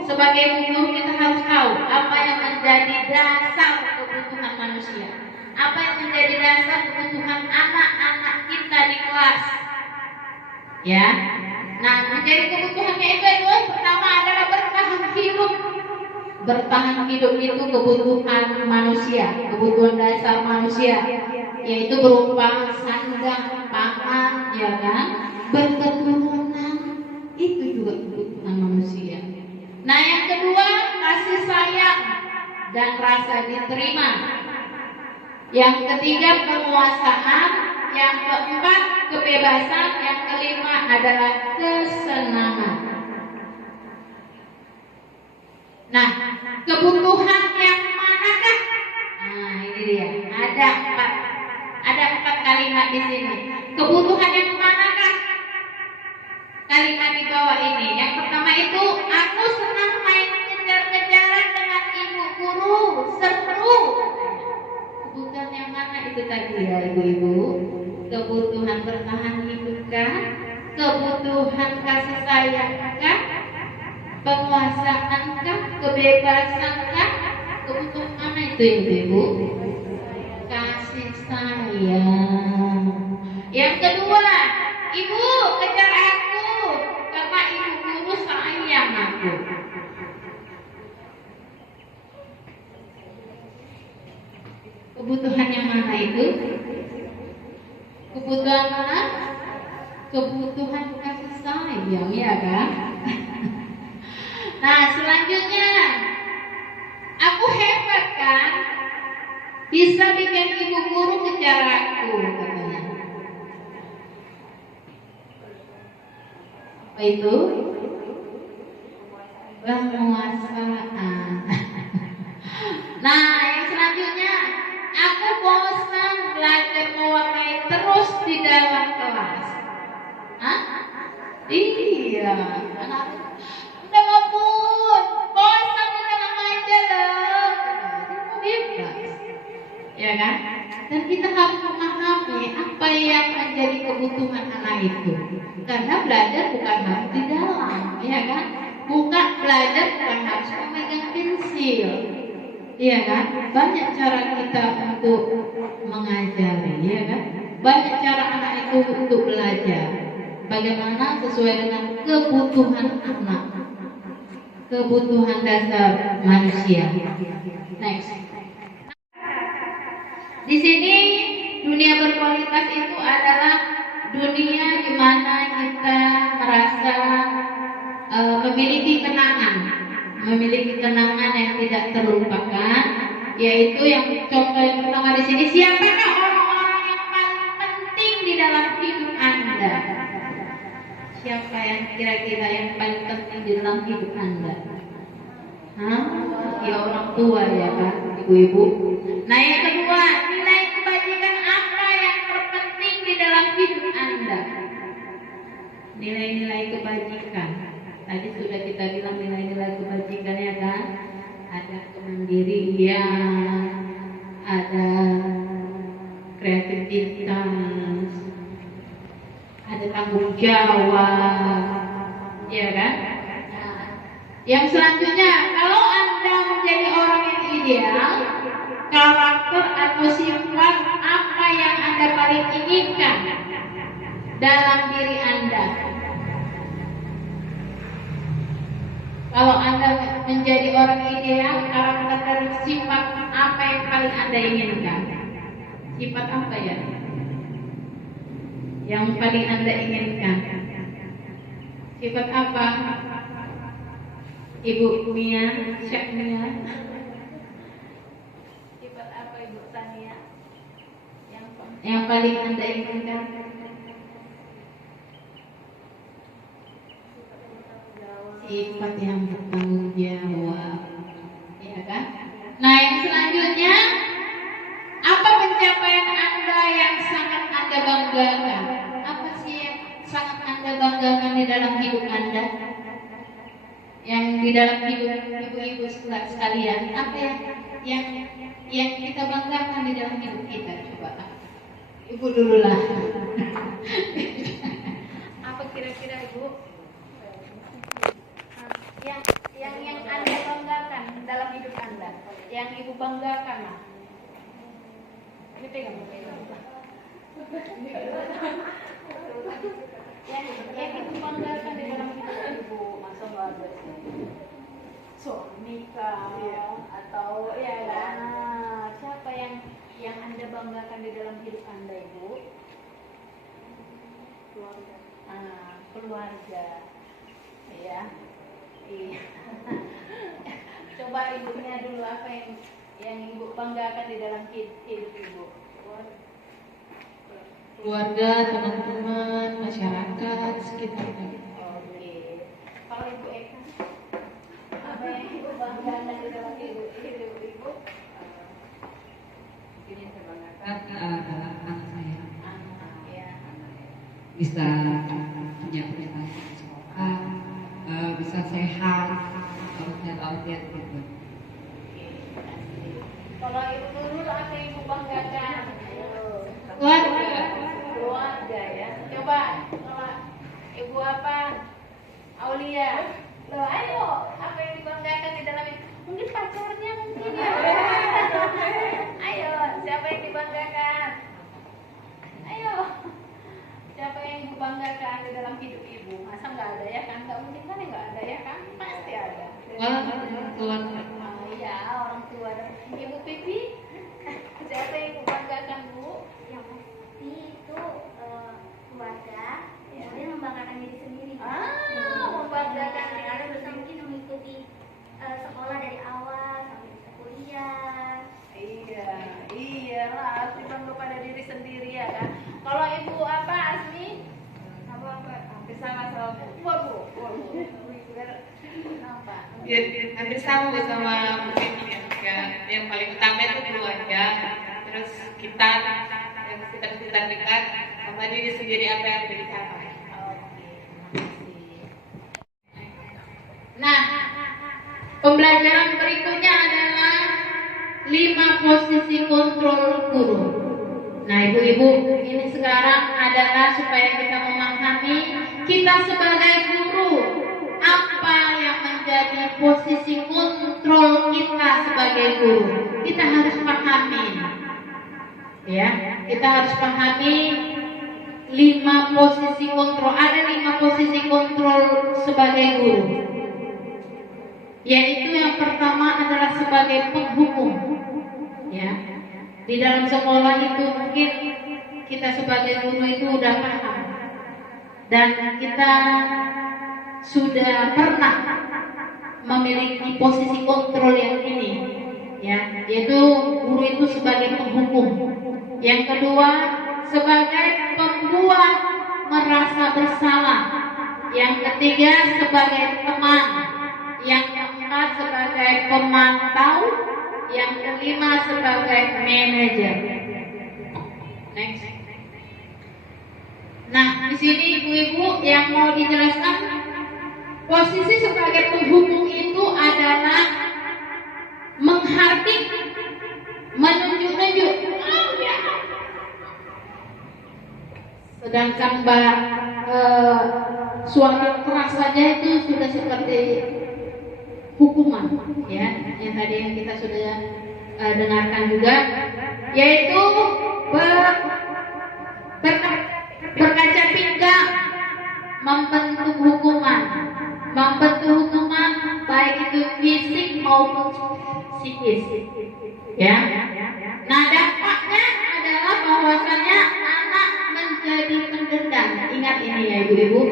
sebagai guru kita harus tahu apa yang menjadi dasar kebutuhan manusia. Apa yang menjadi dasar kebutuhan anak-anak kita di kelas. Ya. Nah, menjadi kebutuhannya itu adalah pertama adalah bertahan hidup. Bertahan hidup itu kebutuhan manusia, kebutuhan dasar manusia, yaitu berupa sandang, pangan, ya kan, berketurunan, itu juga kebutuhan manusia. Nah, yang kedua kasih sayang dan rasa diterima. Yang ketiga penguasaan, yang keempat kebebasan, yang kelima adalah kesenangan. Nah, kebutuhan yang manakah? Nah, ini dia. Ada empat kalimat di sini. Kebutuhan yang manakah? Kalimat di bawah ini. Yang pertama itu, aku senang main kejar-kejaran dengan ibu guru, seru. Kebutuhan yang mana itu tadi ya, ibu-ibu? Kebutuhan bertahan hidupkah? Kebutuhan kasih sayangkah? Penguasaankah? Kebebasankah? Kebutuhan mana itu, ibu-ibu? Kasih sayang. Yang kedua, ibu kejar aku karena ibu guru sayang aku. Kebutuhan yang mana itu? Kebutuhan mana? Kebutuhan kasih sayang, ya kan? Nah, selanjutnya, aku hebat kan? Bisa bikin ibu guru kejar aku, katanya. Apa itu? Penguasaan. Nah, yang selanjutnya, aku bosan belajar mewarnai terus di dalam kelas. Hah? Iya, anak udah ngapun, bosan udah lama aja loh. Bebas, ya kan? Dan kita harus memahami apa yang menjadi kebutuhan anak itu. Karena belajar bukan harus di dalam, ya kan? Bukan belajar bukan harus memegang pensil, iya kan? Banyak cara kita untuk mengajari, ya kan? Banyak cara anak itu untuk belajar. Bagaimana sesuai dengan kebutuhan anak, kebutuhan dasar manusia. Next. Di sini dunia berkualitas itu adalah dunia di mana kita merasa memiliki kenangan yang tidak terlupakan, yaitu yang contoh yang pertama di sini, siapakah orang-orang yang paling penting di dalam hidup Anda? Siapa yang kira-kira yang paling penting di dalam hidup Anda? Hah? Ya orang tua, ya kan, ibu-ibu. Nah, yang kedua, nilai kebajikan apa yang terpenting di dalam hidup Anda? Nilai-nilai kebajikan. Tadi sudah kita bilang nilai-nilai kebajikan, ya kan? Ada kemandirian, ada kreativitas, ada tanggung jawab, ya kan? Nah, yang selanjutnya, kalau Anda menjadi orang yang ideal, karakter atau sifat apa yang Anda paling inginkan dalam diri Anda? Kalau Anda menjadi orang ideal, karakter dan sifat apa yang paling Anda inginkan? Sifat apa ya? Yang paling Anda inginkan? Sifat apa? Ibu Mia, Syekh Mia. Sifat apa Ibu Tania? Yang paling Anda inginkan? Sifat yang bertanggung jawab, ya kan? Nah, yang selanjutnya, apa pencapaian Anda yang sangat Anda banggakan? Apa sih yang sangat Anda banggakan di dalam hidup Anda? Yang di dalam hidup ibu-ibu sekalian, apa yang kita banggakan di dalam hidup kita? Coba, Ibu dulu lah. Apa kira-kira Ibu? Yang Anda banggakan dalam hidup Anda, yang Ibu banggakan lah. Ini pegang. Yang Ibu banggakan di dalam hidup Ibu, masa nggak ada suami atau ya kan? Siapa yang Anda banggakan di dalam hidup Anda, Ibu? Keluarga. Keluarga. Ya. Iya. Coba ibunya dulu, apa yang Ibu banggakan di dalam hidup Ibu? Keluarga, teman-teman, masyarakat sekitarnya. Oke. Kalau Ibu Eka, apa yang Ibu banggakan di dalam hidup Ibu? Ini saya banggakan adalah anak saya. Ya. Bisa punya prestasi di sekolah, bisa sehat, outfit gitu. Kalau Ibu Nurul, apa yang Ibu banggakan? Keluarga ya. Coba kalau Ibu apa? Aulia. Loh, ayo, apa yang dibanggakan di dalam ini? Mungkin pacarnya mungkin ya. Ayo, siapa yang dibanggakan? Ayo. Siapa yang Ibu banggakan di dalam hidup Ibu? Masa nggak ada ya kan? Nggak mungkin kan, nggak ada ya kan? Pasti ada. Keluarga. Iya, orang tua. Ibu Pipi, siapa yang Ibu banggakan, Bu? Yang pasti itu keluarga, kemudian membanggakan diri sendiri. Membanggakan Karena bisa mungkin mengikuti diri sendiri ya kan. Kalau ibu apa Asmi? Hampir sama Bu. Ya, hampir sama sama mungkin yang paling utama itu keluarga, terus kita yang sekitar dekat, sama diri sendiri apa yang sudah dicapai. Nah, pembelajaran berikutnya adalah 5 posisi kontrol guru. Nah, ibu-ibu, ini sekarang adalah supaya kita memahami kita sebagai guru, apa yang menjadi posisi kontrol kita sebagai guru. Kita harus pahami. Ya, kita harus pahami 5 posisi kontrol. Ada 5 posisi kontrol sebagai guru. Yaitu yang pertama adalah sebagai penghukum. Ya. Di dalam sekolah itu mungkin kita sebagai guru itu udah paham. Dan kita sudah pernah memiliki posisi kontrol yang ini. Ya, yaitu guru itu sebagai penghukum. Yang kedua, sebagai pembuat merasa bersalah. Yang ketiga, sebagai teman. Yang keempat, sebagai pemantau. Yang kelima, sebagai manajer. Next. Nah, di sini ibu-ibu yang mau dijelaskan, posisi sebagai penghukum itu adalah menghardik, menunjuk-nunjuk. Sedangkan suara keras saja itu sudah seperti hukuman, ya, yang tadi yang kita sudah dengarkan juga, yaitu berkaca pinggang, membentuk hukuman baik itu fisik maupun psikis, ya. Nah, dampaknya adalah bahwasanya anak menjadi pendendam. Ingat ini ya ibu-ibu,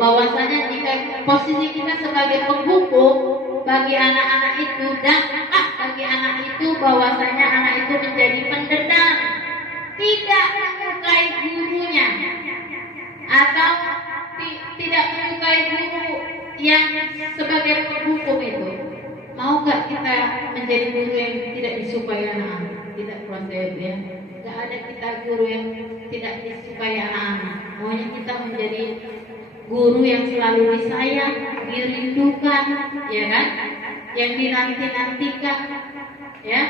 bahwasanya jika posisi kita sebagai penghukum bagi anak-anak itu, dampak bagi anak itu bahwasanya anak itu menjadi pendendam, tidak menyukai gurunya atau tidak menyukai guru yang sebagai penghukum itu. Mau nggak kita menjadi guru yang tidak disukai anak-anak? Tidak, proses ya. Nggak ada kita guru yang tidak disukai anak-anak. Maunya kita menjadi guru yang selalu disayang, dirindukan, ya kan? Yang dinanti-nantikan, ya.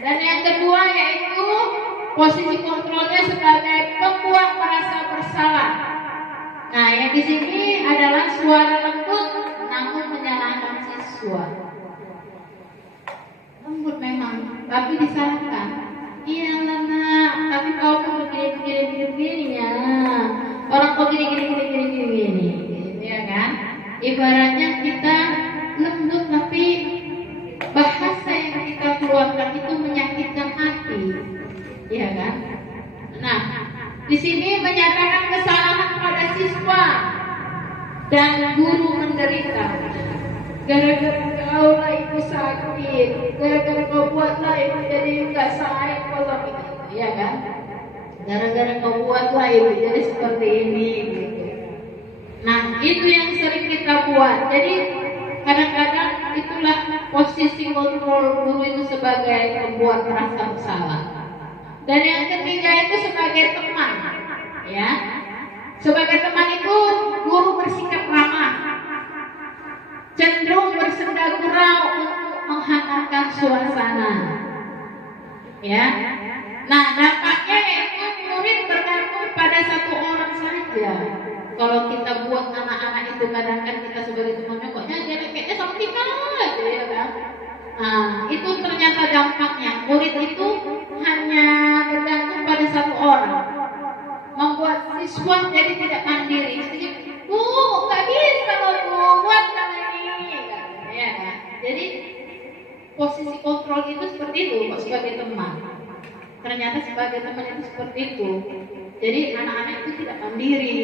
Dan yang kedua yaitu posisi kontrolnya sebagai pembuat merasa bersalah. Nah, yang di sini adalah suara lembut namun menyalahkan siswa. Lembut memang, tapi disalahkan. Iya lah nak, tapi kau tuh begini ya. Orang kok gini, ya kan? Ibaratnya kita lembut tapi bahasa yang kita keluarkan itu menyakitkan hati, ya kan? Nah, di sini menyatakan kesalahan pada siswa dan guru menderita. Gara-gara kau lah ibu sakit, gara-gara kau buatlah ibu jadi nggak sayang kalau begitu, ya kan? Gara-gara kau buatlah ibu jadi seperti ini, gitu. Nah, itu yang sering kita buat. Jadi kadang-kadang itulah posisi kontrol guru itu sebagai pembuat merasa bersalah. Dan yang ketiga itu sebagai teman, ya. Sebagai teman itu guru bersikap ramah, cenderung bersenda gurau untuk menghangatkan suasana, ya. Nah, dampaknya yaitu murid bergantung pada satu orang saja. Kalau kita buat anak-anak itu kadang-kadang kita sebagai temannya kok dia kayaknya sama kita aja, ya kan? Nah, itu ternyata dampaknya murid itu hanya bergantung pada satu orang, membuat siswa jadi tidak mandiri. Bu, nggak bisa loh bu, buat ini, ya kan? Jadi posisi kontrol itu seperti itu kok sebagai teman. Ternyata sebagai teman itu seperti itu. Jadi anak-anak itu tidak mandiri.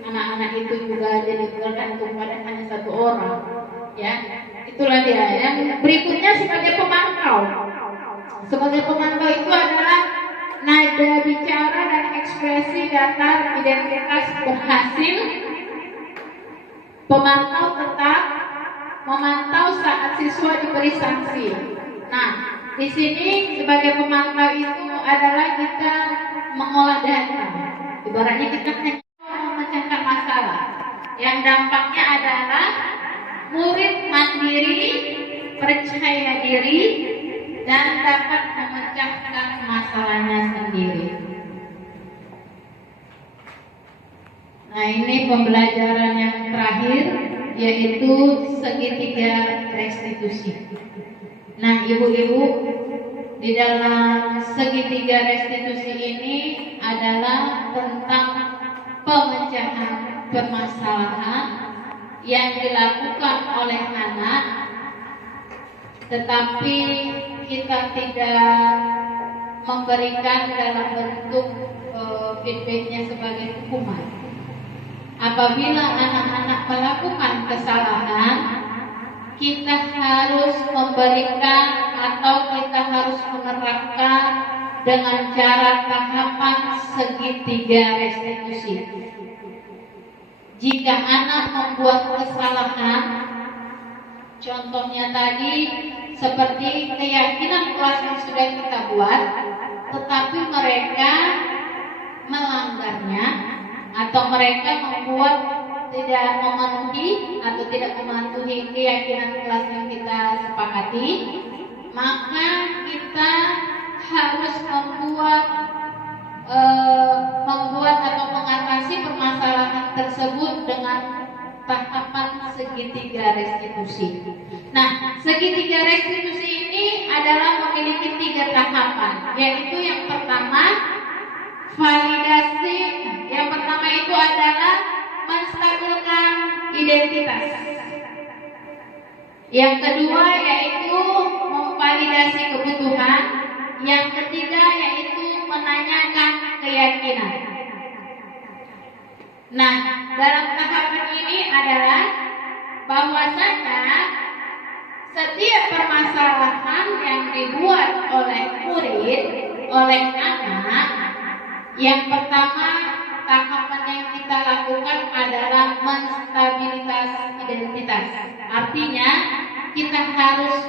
Anak-anak itu juga jadi bergantung pada hanya satu orang, ya. Itulah dia. Yang berikutnya sebagai pemantau. Sebagai pemantau itu adalah nada bicara dan ekspresi datar identitas berhasil, pemantau tetap memantau saat siswa diberi sanksi. Nah, di sini sebagai pemantau itu adalah kita mengolah data. Ibaratnya kita hanya memecahkan masalah. Yang dampaknya adalah murid mandiri, percaya diri, dan dapat memecahkan masalahnya sendiri. Nah, ini pembelajaran yang terakhir, yaitu segitiga restitusi. Nah, ibu-ibu, di dalam segitiga restitusi ini adalah tentang pemecahan permasalahan yang dilakukan oleh anak, tetapi kita tidak memberikan dalam bentuk feedbacknya sebagai hukuman. Apabila anak-anak melakukan kesalahan, kita harus memberikan atau kita harus menerapkan dengan cara tahapan segitiga restitusi. Jika anak membuat kesalahan, contohnya tadi seperti keyakinan kelas yang sudah kita buat, tetapi mereka melanggarnya atau mereka membuat tidak memenuhi atau tidak mematuhi keyakinan kelas yang kita sepakati, maka kita harus membuat atau mengatasi permasalahan tersebut dengan tahapan segitiga restitusi. Nah, segitiga restitusi ini adalah memiliki 3 tahapan, yaitu yang pertama validasi. Yang pertama itu adalah menstabilkan identitas. Yang kedua yaitu memvalidasi kebutuhan. Yang ketiga yaitu menanyakan keyakinan. Nah, dalam tahapan ini adalah bahwasanya setiap permasalahan yang dibuat oleh murid, oleh anak, yang pertama tahapan yang kita lakukan adalah menstabilitas identitas. Artinya kita harus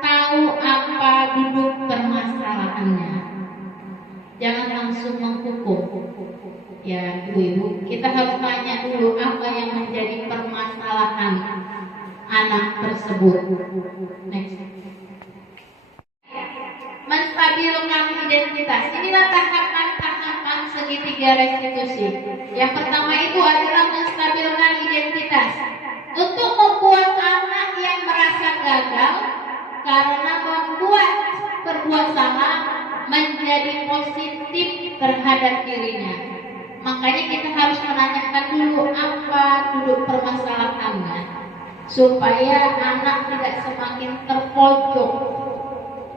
tahu apa duduk permasalahannya. Jangan langsung menghukum. Ya, ibu-ibu, kita harus tanya dulu apa yang menjadi permasalahan anak tersebut. Next. Menstabilkan identitas. Inilah tahapan-tahapan segitiga restitusi. Yang pertama itu adalah menstabilkan identitas. Untuk membuat anak yang merasa gagal karena membuat berbuat salah menjadi positif terhadap dirinya. Makanya kita harus menanyakan dulu apa duduk permasalahannya, supaya anak tidak semakin terpojok,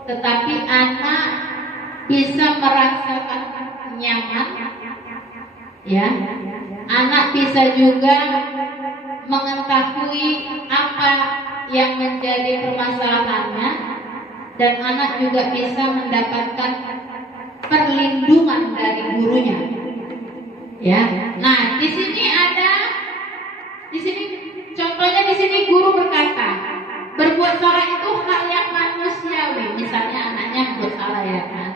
tetapi anak bisa merasakan nyaman, ya. Anak bisa juga mengetahui apa yang menjadi permasalahannya, dan anak juga bisa mendapatkan perlindungan dari gurunya. Ya, nah di sini contohnya di sini guru berkata, berbuat salah itu hal yang manusiawi. Misalnya anaknya berbuat salah, ya kan?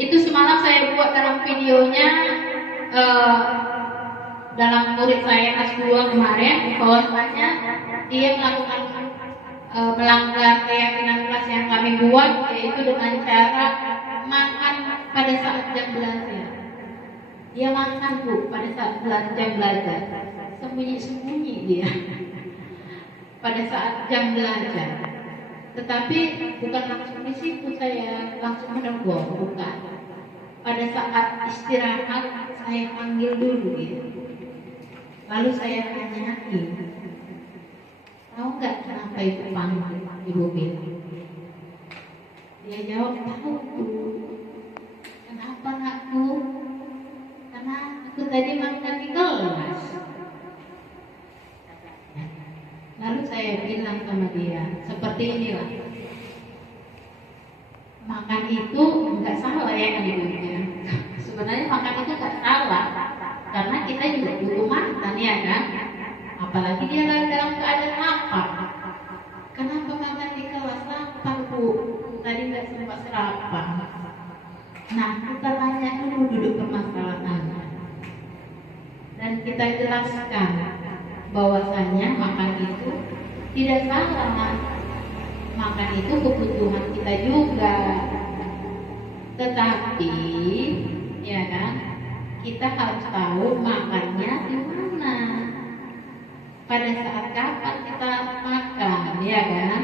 Itu semalam saya buat dalam videonya dalam murid saya kelas 2 kemarin, bahwasanya dia melakukan melanggar keyakinan kelas yang kami buat, yaitu dengan cara makan pada saat jam belajar. Dia makan pada saat jam belajar, sembunyi-sembunyi dia pada saat jam belajar. Tetapi bukan langsung di situ saya langsung menegur, bukan. Pada saat istirahat saya panggil dulu dia. Lalu saya tanyain, tahu nggak kenapa itu panggil Ibu Bin? Dia jawab, tahu tuh. Kenapa nakku? Karena aku tadi makan di kelas. Lalu saya bilang sama dia, seperti inilah. Makan itu nggak salah sayang ibunya. Sebenarnya makan itu nggak salah, karena kita juga butuh makan ya kan. Apalagi dia dalam keadaan lapar. Kenapa makan di kelas lapar bu? Tadi nggak sempat sarapan. Nah kita tanya dulu duduk permasalahannya, dan kita jelaskan bahwasanya makan itu tidak salah. Makan itu kebutuhan kita juga. Tetapi ya kan, kita harus tahu makannya di mana. Pada saat kapan kita makan, ya kan?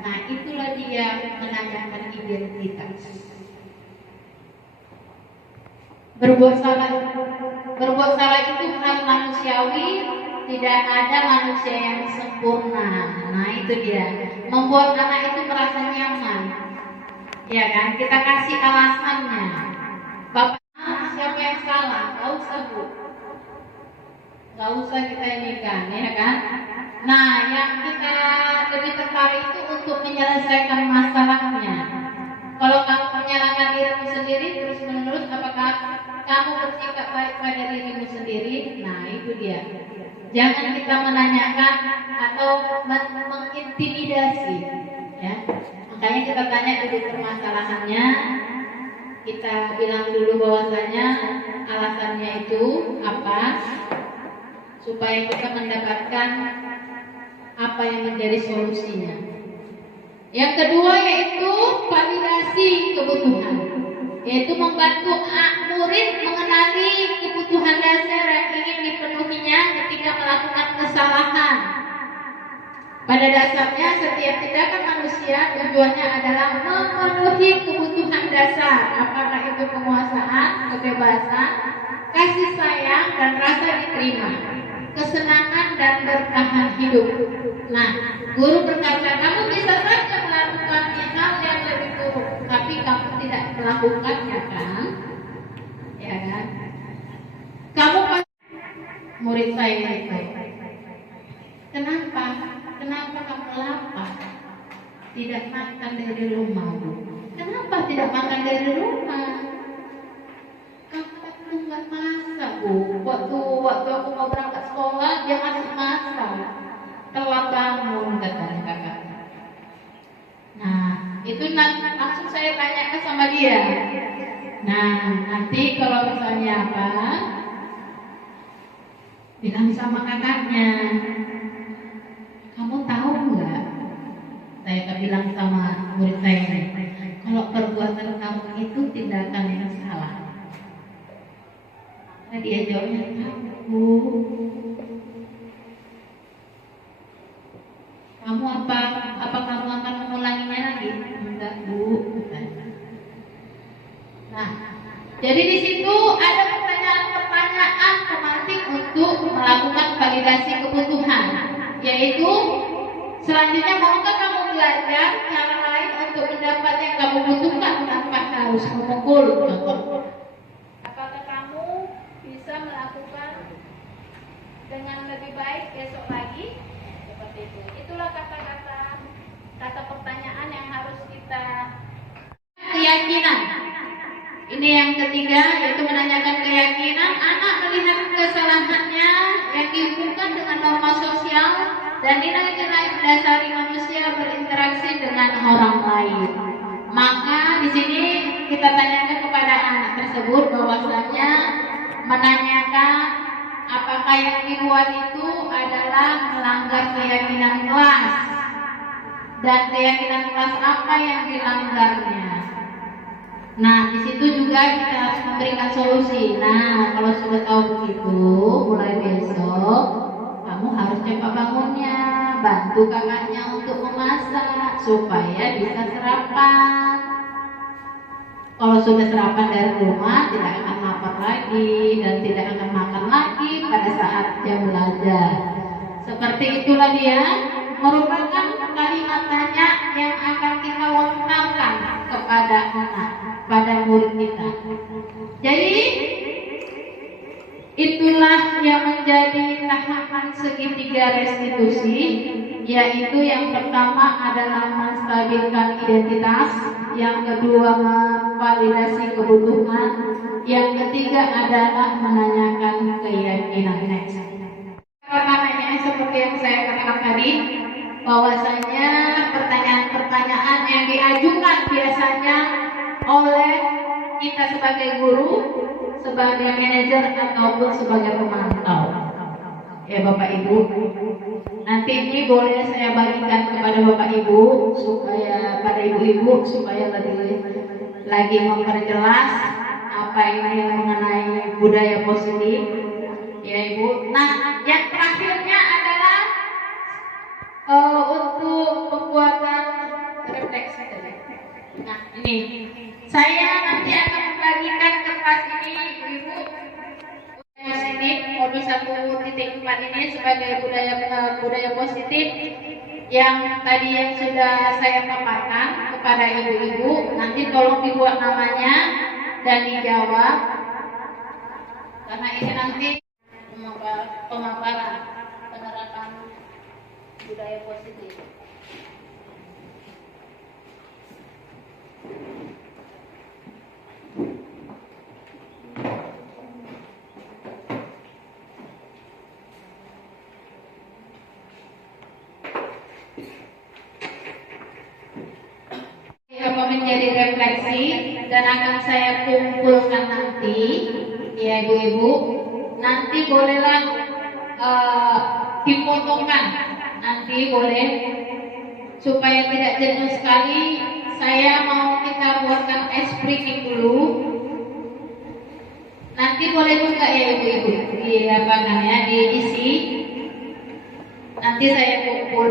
Nah, itulah dia menanyakan identitas. Berbuat salah itu hal manusiawi, tidak ada manusia yang sempurna. Nah, itu dia. Membuat anak itu merasa nyaman. Ya kan? Kita kasih alasannya. Bapak, siapa yang salah? Gak usah bu. Gak usah kita ini kan, ya kan? Nah, yang kita lebih tertarik itu untuk menyelesaikan masalahnya. Kalau kamu menyalahkan dirimu sendiri terus menerus, apakah kamu bersikap baik pada dirimu sendiri? Nah, itu dia. Jangan kita menanyakan atau mengintimidasi, ya. Makanya kita tanya dulu permasalahannya. Kita bilang dulu bahwasanya alasannya itu apa, supaya kita mendapatkan apa yang menjadi solusinya. Yang kedua yaitu validasi kebutuhan, yaitu membantu murid mengenali kebutuhan dasar yang ingin dipenuhinya ketika melakukan kesalahan. Pada dasarnya setiap tindakan manusia tujuannya adalah memenuhi kebutuhan dasar, apakah itu penguasaan, kebebasan, kasih sayang dan rasa diterima, kesenangan dan bertahan hidup. Nah, guru berkata, kamu bisa saja melakukan hal yang lebih buruk, tapi kamu tidak melakukannya kan? Ya kan? Kamu pasti murid saya itu. Kenapa? Kenapa kamu lapar? Tidak makan dari rumah, Bu. Kenapa tidak makan dari rumah? Kakakku nggak masak, Bu. Waktu aku mau berangkat sekolah, dia masih masak. Telat bangun, katanya kakak. Nah, itu langsung saya tanyakan sama dia. Nah, nanti kalau misalnya apa, bilang sama kakaknya, kamu tahu nggak? Saya bilang sama murid saya, kalau perbuatan kamu itu tindakan yang salah. Nah, dia jawabnya, tahu. Kamu apa kamu akan mengulanginya lagi? Enggak, Bu. Nah, jadi di situ ada pertanyaan-pertanyaan penting untuk melakukan validasi kebutuhan, yaitu selanjutnya maukah kamu belajar cara lain untuk mendapat yang kamu butuhkan tanpa harus memukul? Apakah kamu bisa melakukan dengan lebih baik besok lagi? Seperti itu. Itulah kata pertanyaan yang harus kita. Keyakinan. Ini yang ketiga, yaitu menanyakan keyakinan. Anak melihat kesalahannya yang dihubungkan dengan norma sosial dan nilai-nilai mendasari manusia berinteraksi dengan orang lain. Maka di sini kita tanyakan kepada anak tersebut bahwasanya menanyakan apakah yang dibuat itu adalah melanggar keyakinan kelas, dan keyakinan kelas apa yang dilanggarnya. Nah, di situ juga kita harus memberikan solusi. Nah, kalau sudah tahu begitu, mulai besok kamu harus cepat bangunnya, bantu kakaknya untuk memasak supaya bisa sarapan. Kalau sudah sarapan dari rumah, tidak akan lapar lagi dan tidak akan makan lagi pada saat jam belajar. Seperti itulah dia merupakan kalimat tanya yang akan kita lontarkan kepada anak, pada murid kita. Jadi itulah yang menjadi tahapan segitiga restitusi yaitu yang pertama adalah menstabilkan identitas, yang kedua memvalidasi kebutuhan, yang ketiga adalah menanyakan keyakinan. Pertanyaannya seperti yang saya katakan tadi, bahwasanya pertanyaan-pertanyaan yang diajukan biasanya oleh kita sebagai guru, sebagai manajer ataupun sebagai pemantau. Ya Bapak Ibu, nanti ini boleh saya bagikan kepada Bapak Ibu supaya pada ibu-ibu supaya lebih lagi memperjelas apa ini mengenai budaya positif. Ya Ibu. Nah, yang terakhirnya adalah untuk pembuatan refleksi. Nah, ini saya nanti akan membagikan kertas ini Ibu. Ini modul 1.4 ini sebagai budaya positif yang tadi yang sudah saya paparkan kepada ibu-ibu. Nanti tolong dibuat namanya dan dijawab karena ini nanti pemaparan penerapan budaya positif. Apa menjadi refleksi dan akan saya kumpulkan nanti, ya ibu-ibu. Nanti bolehlah difotokan, nanti boleh supaya tidak jenuh sekali. Saya mau kita buatkan ice breaking dulu. Nanti boleh juga ya ibu-ibu di apa namanya diisi. Nanti saya kumpul.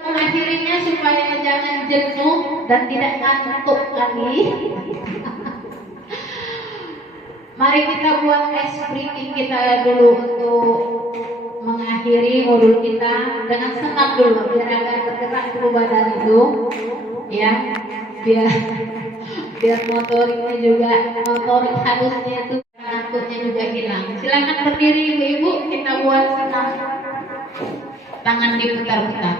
Mengakhirinya supaya jangan jenuh dan tidak ngantuk lagi. Mari kita buat ice breaking kita dulu untuk mengakhiri modul kita dengan senam dulu biar agak bergerak dulu badan itu, ya, biar motoriknya juga motorik halusnya itu ngantuknya juga hilang. Silakan berdiri ibu-ibu, kita buat senam, tangan diputar-putar.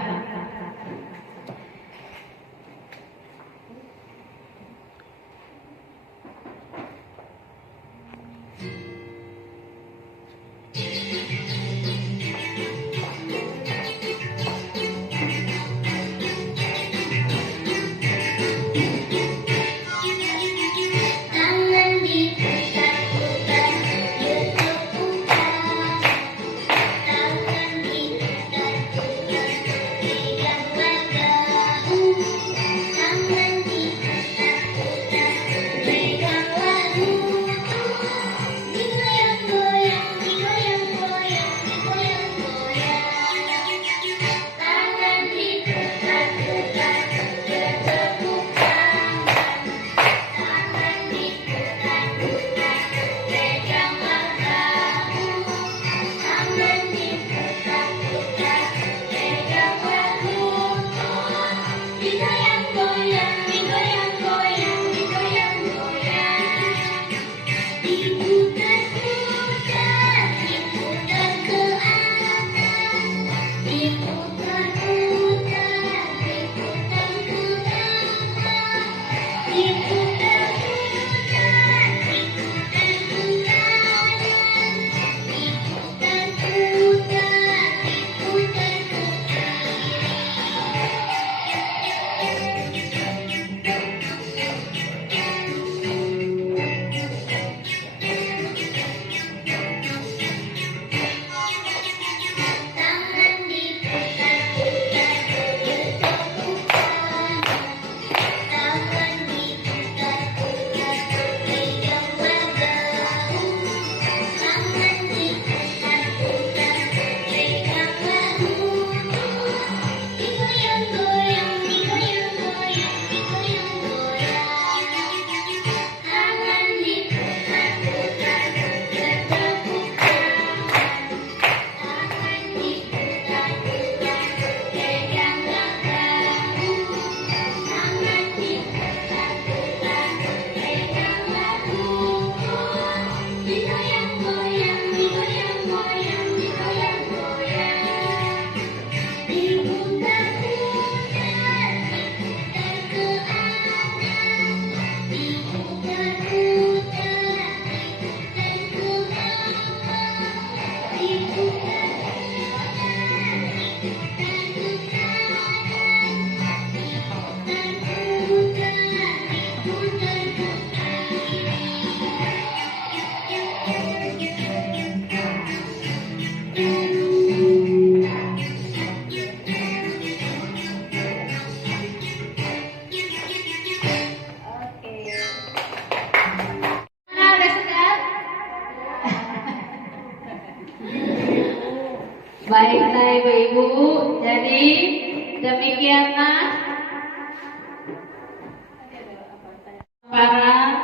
para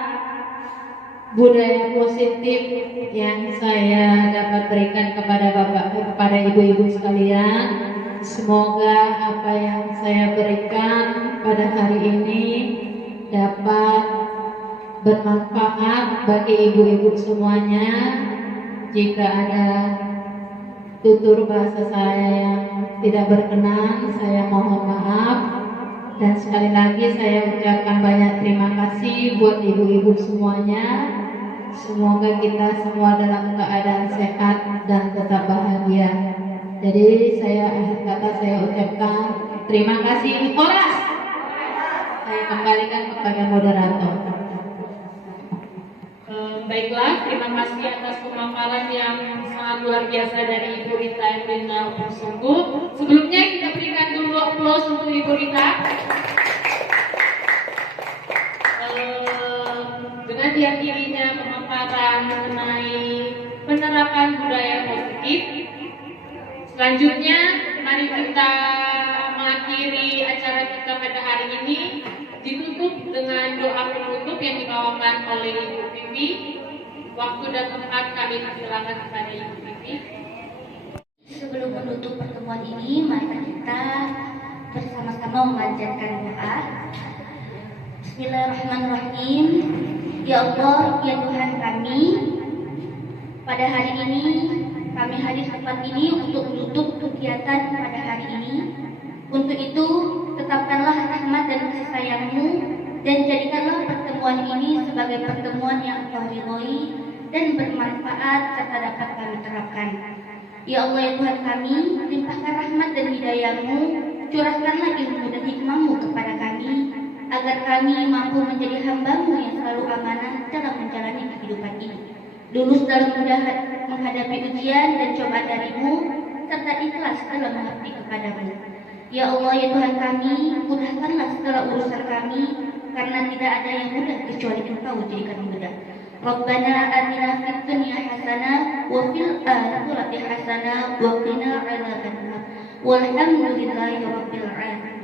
budaya positif yang saya dapat berikan kepada kepada ibu-ibu sekalian. Semoga apa yang saya berikan pada hari ini dapat bermanfaat bagi ibu-ibu semuanya. Jika ada tutur bahasa saya yang tidak berkenan, saya mohon maaf. Dan sekali lagi saya ucapkan banyak terima kasih buat ibu-ibu semuanya. Semoga kita semua dalam keadaan sehat dan tetap bahagia. Jadi akhir kata saya ucapkan terima kasih. Horas. Saya kembalikan kepada moderator. Baiklah, terima kasih atas pemaparan yang sangat luar biasa dari Ibu Rita Erlina Sungguh. Sebelumnya kita berikan dulu aplaus untuk Ibu Rita. Dengan dihadirinya pemaparan mengenai penerapan budaya positif. Selanjutnya, mari kita mengakhiri acara kita pada hari ini ditutup dengan doa penutup yang dibawakan oleh Ibu Vivi. Waktu dan tempat kami persilakan kepada Ibu Vivi. Sebelum menutup pertemuan ini, mari kita bersama-sama memanjatkan doa. Bismillahirrahmanirrahim. Ya Allah, ya Tuhan kami, pada hari ini kami hadir tempat ini untuk menutup kegiatan pada hari ini. Untuk itu, tetapkanlah rahmat dan kasih sayang-Mu dan jadikanlah pertemuan ini sebagai pertemuan yang Engkau ridhoi dan bermanfaat serta dapat kami terapkan. Ya Allah, ya Tuhan kami, limpahkan rahmat dan hidayah-Mu, curahkanlah ilmu dan hikmah-Mu kepada kami, agar kami mampu menjadi hamba-Mu yang selalu amanah dalam menjalani kehidupan ini, lulus dalam menghadapi ujian dan cobaan dari-Mu, serta ikhlas dalam mengabdi kepada-Mu. Ya Allah, ya Tuhan kami, mudahkanlah segala urusan kami, karena tidak ada yang mudah kecuali Engkau jadikan mudah. Rabbana atina fid dunya hasanah wa fil akhirati hasanah wa qina adzabannar. Walhamdulillahi rabbil alamin.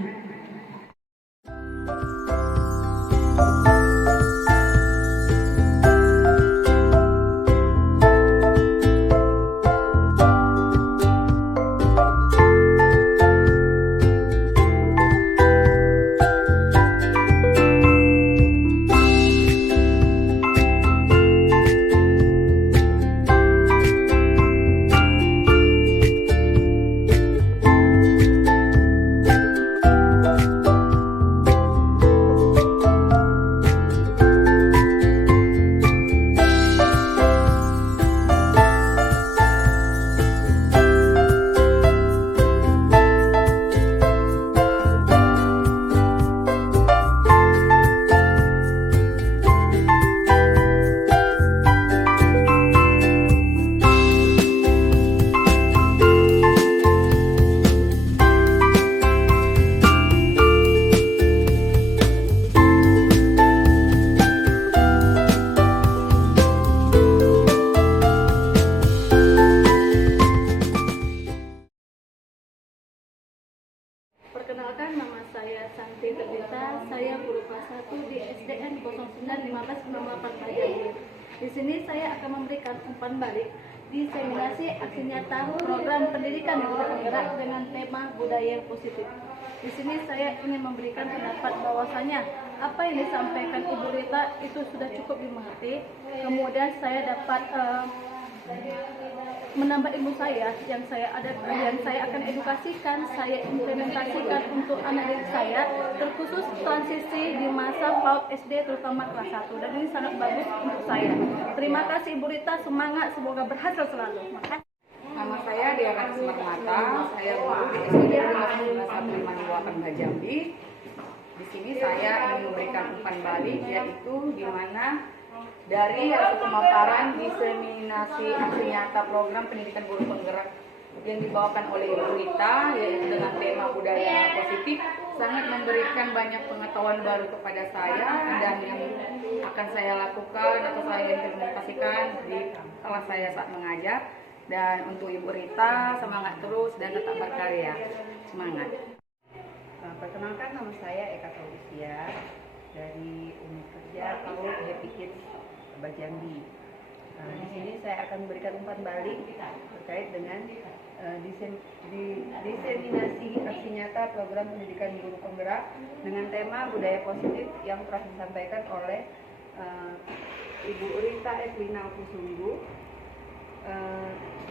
Perkenalkan, nama saya Santi Terbita, saya guru kelas 1 di SDN 091568 Bajambi. Di sini saya akan memberikan umpan balik diseminasi aksi nyata program pendidikan guru penggerak dengan tema budaya positif. Di sini saya ingin memberikan pendapat bahwasanya apa yang disampaikan Ibu Rita itu sudah cukup dimengerti. Kemudian saya dapat menambah ilmu saya yang saya akan edukasikan, saya implementasikan untuk anak didik saya, terkhusus transisi di masa PAUD SD terutama kelas 1, dan ini sangat bagus untuk saya. Terima kasih Ibu Rita, semangat, semoga berhasil selalu. Makasih. Nama saya Diana Sumarmata, saya guru di SDN 091568 Bajambi. Di sini saya ingin memberikan umpan balik, yaitu di mana dari hasil pemaparan diseminasi aksi nyata program pendidikan guru penggerak yang dibawakan oleh Ibu Rita, yaitu dengan tema budaya positif, sangat memberikan banyak pengetahuan baru kepada saya dan yang akan saya lakukan atau saya implementasikan di kelas saya saat mengajar. Dan untuk Ibu Rita, semangat terus dan tetap berkarya. Semangat. Perkenalkan, nama saya Eka Tausia dari unit kerja saya Paul Happy Kids Bajambi. Di sini saya akan memberikan umpan balik terkait dengan diseminasi aksi nyata program pendidikan guru penggerak dengan tema budaya positif yang telah disampaikan oleh Ibu Rita Eklina Kusunggu.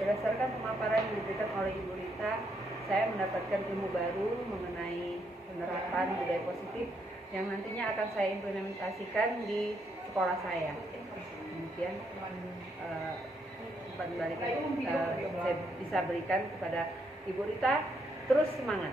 Berdasarkan pemaparan yang diberikan oleh Ibu Rita, saya mendapatkan ilmu baru mengenai penerapan budaya positif yang nantinya akan saya implementasikan di sekolah saya. Demikian umpan balik saya bisa berikan kepada Ibu Rita. Terus semangat.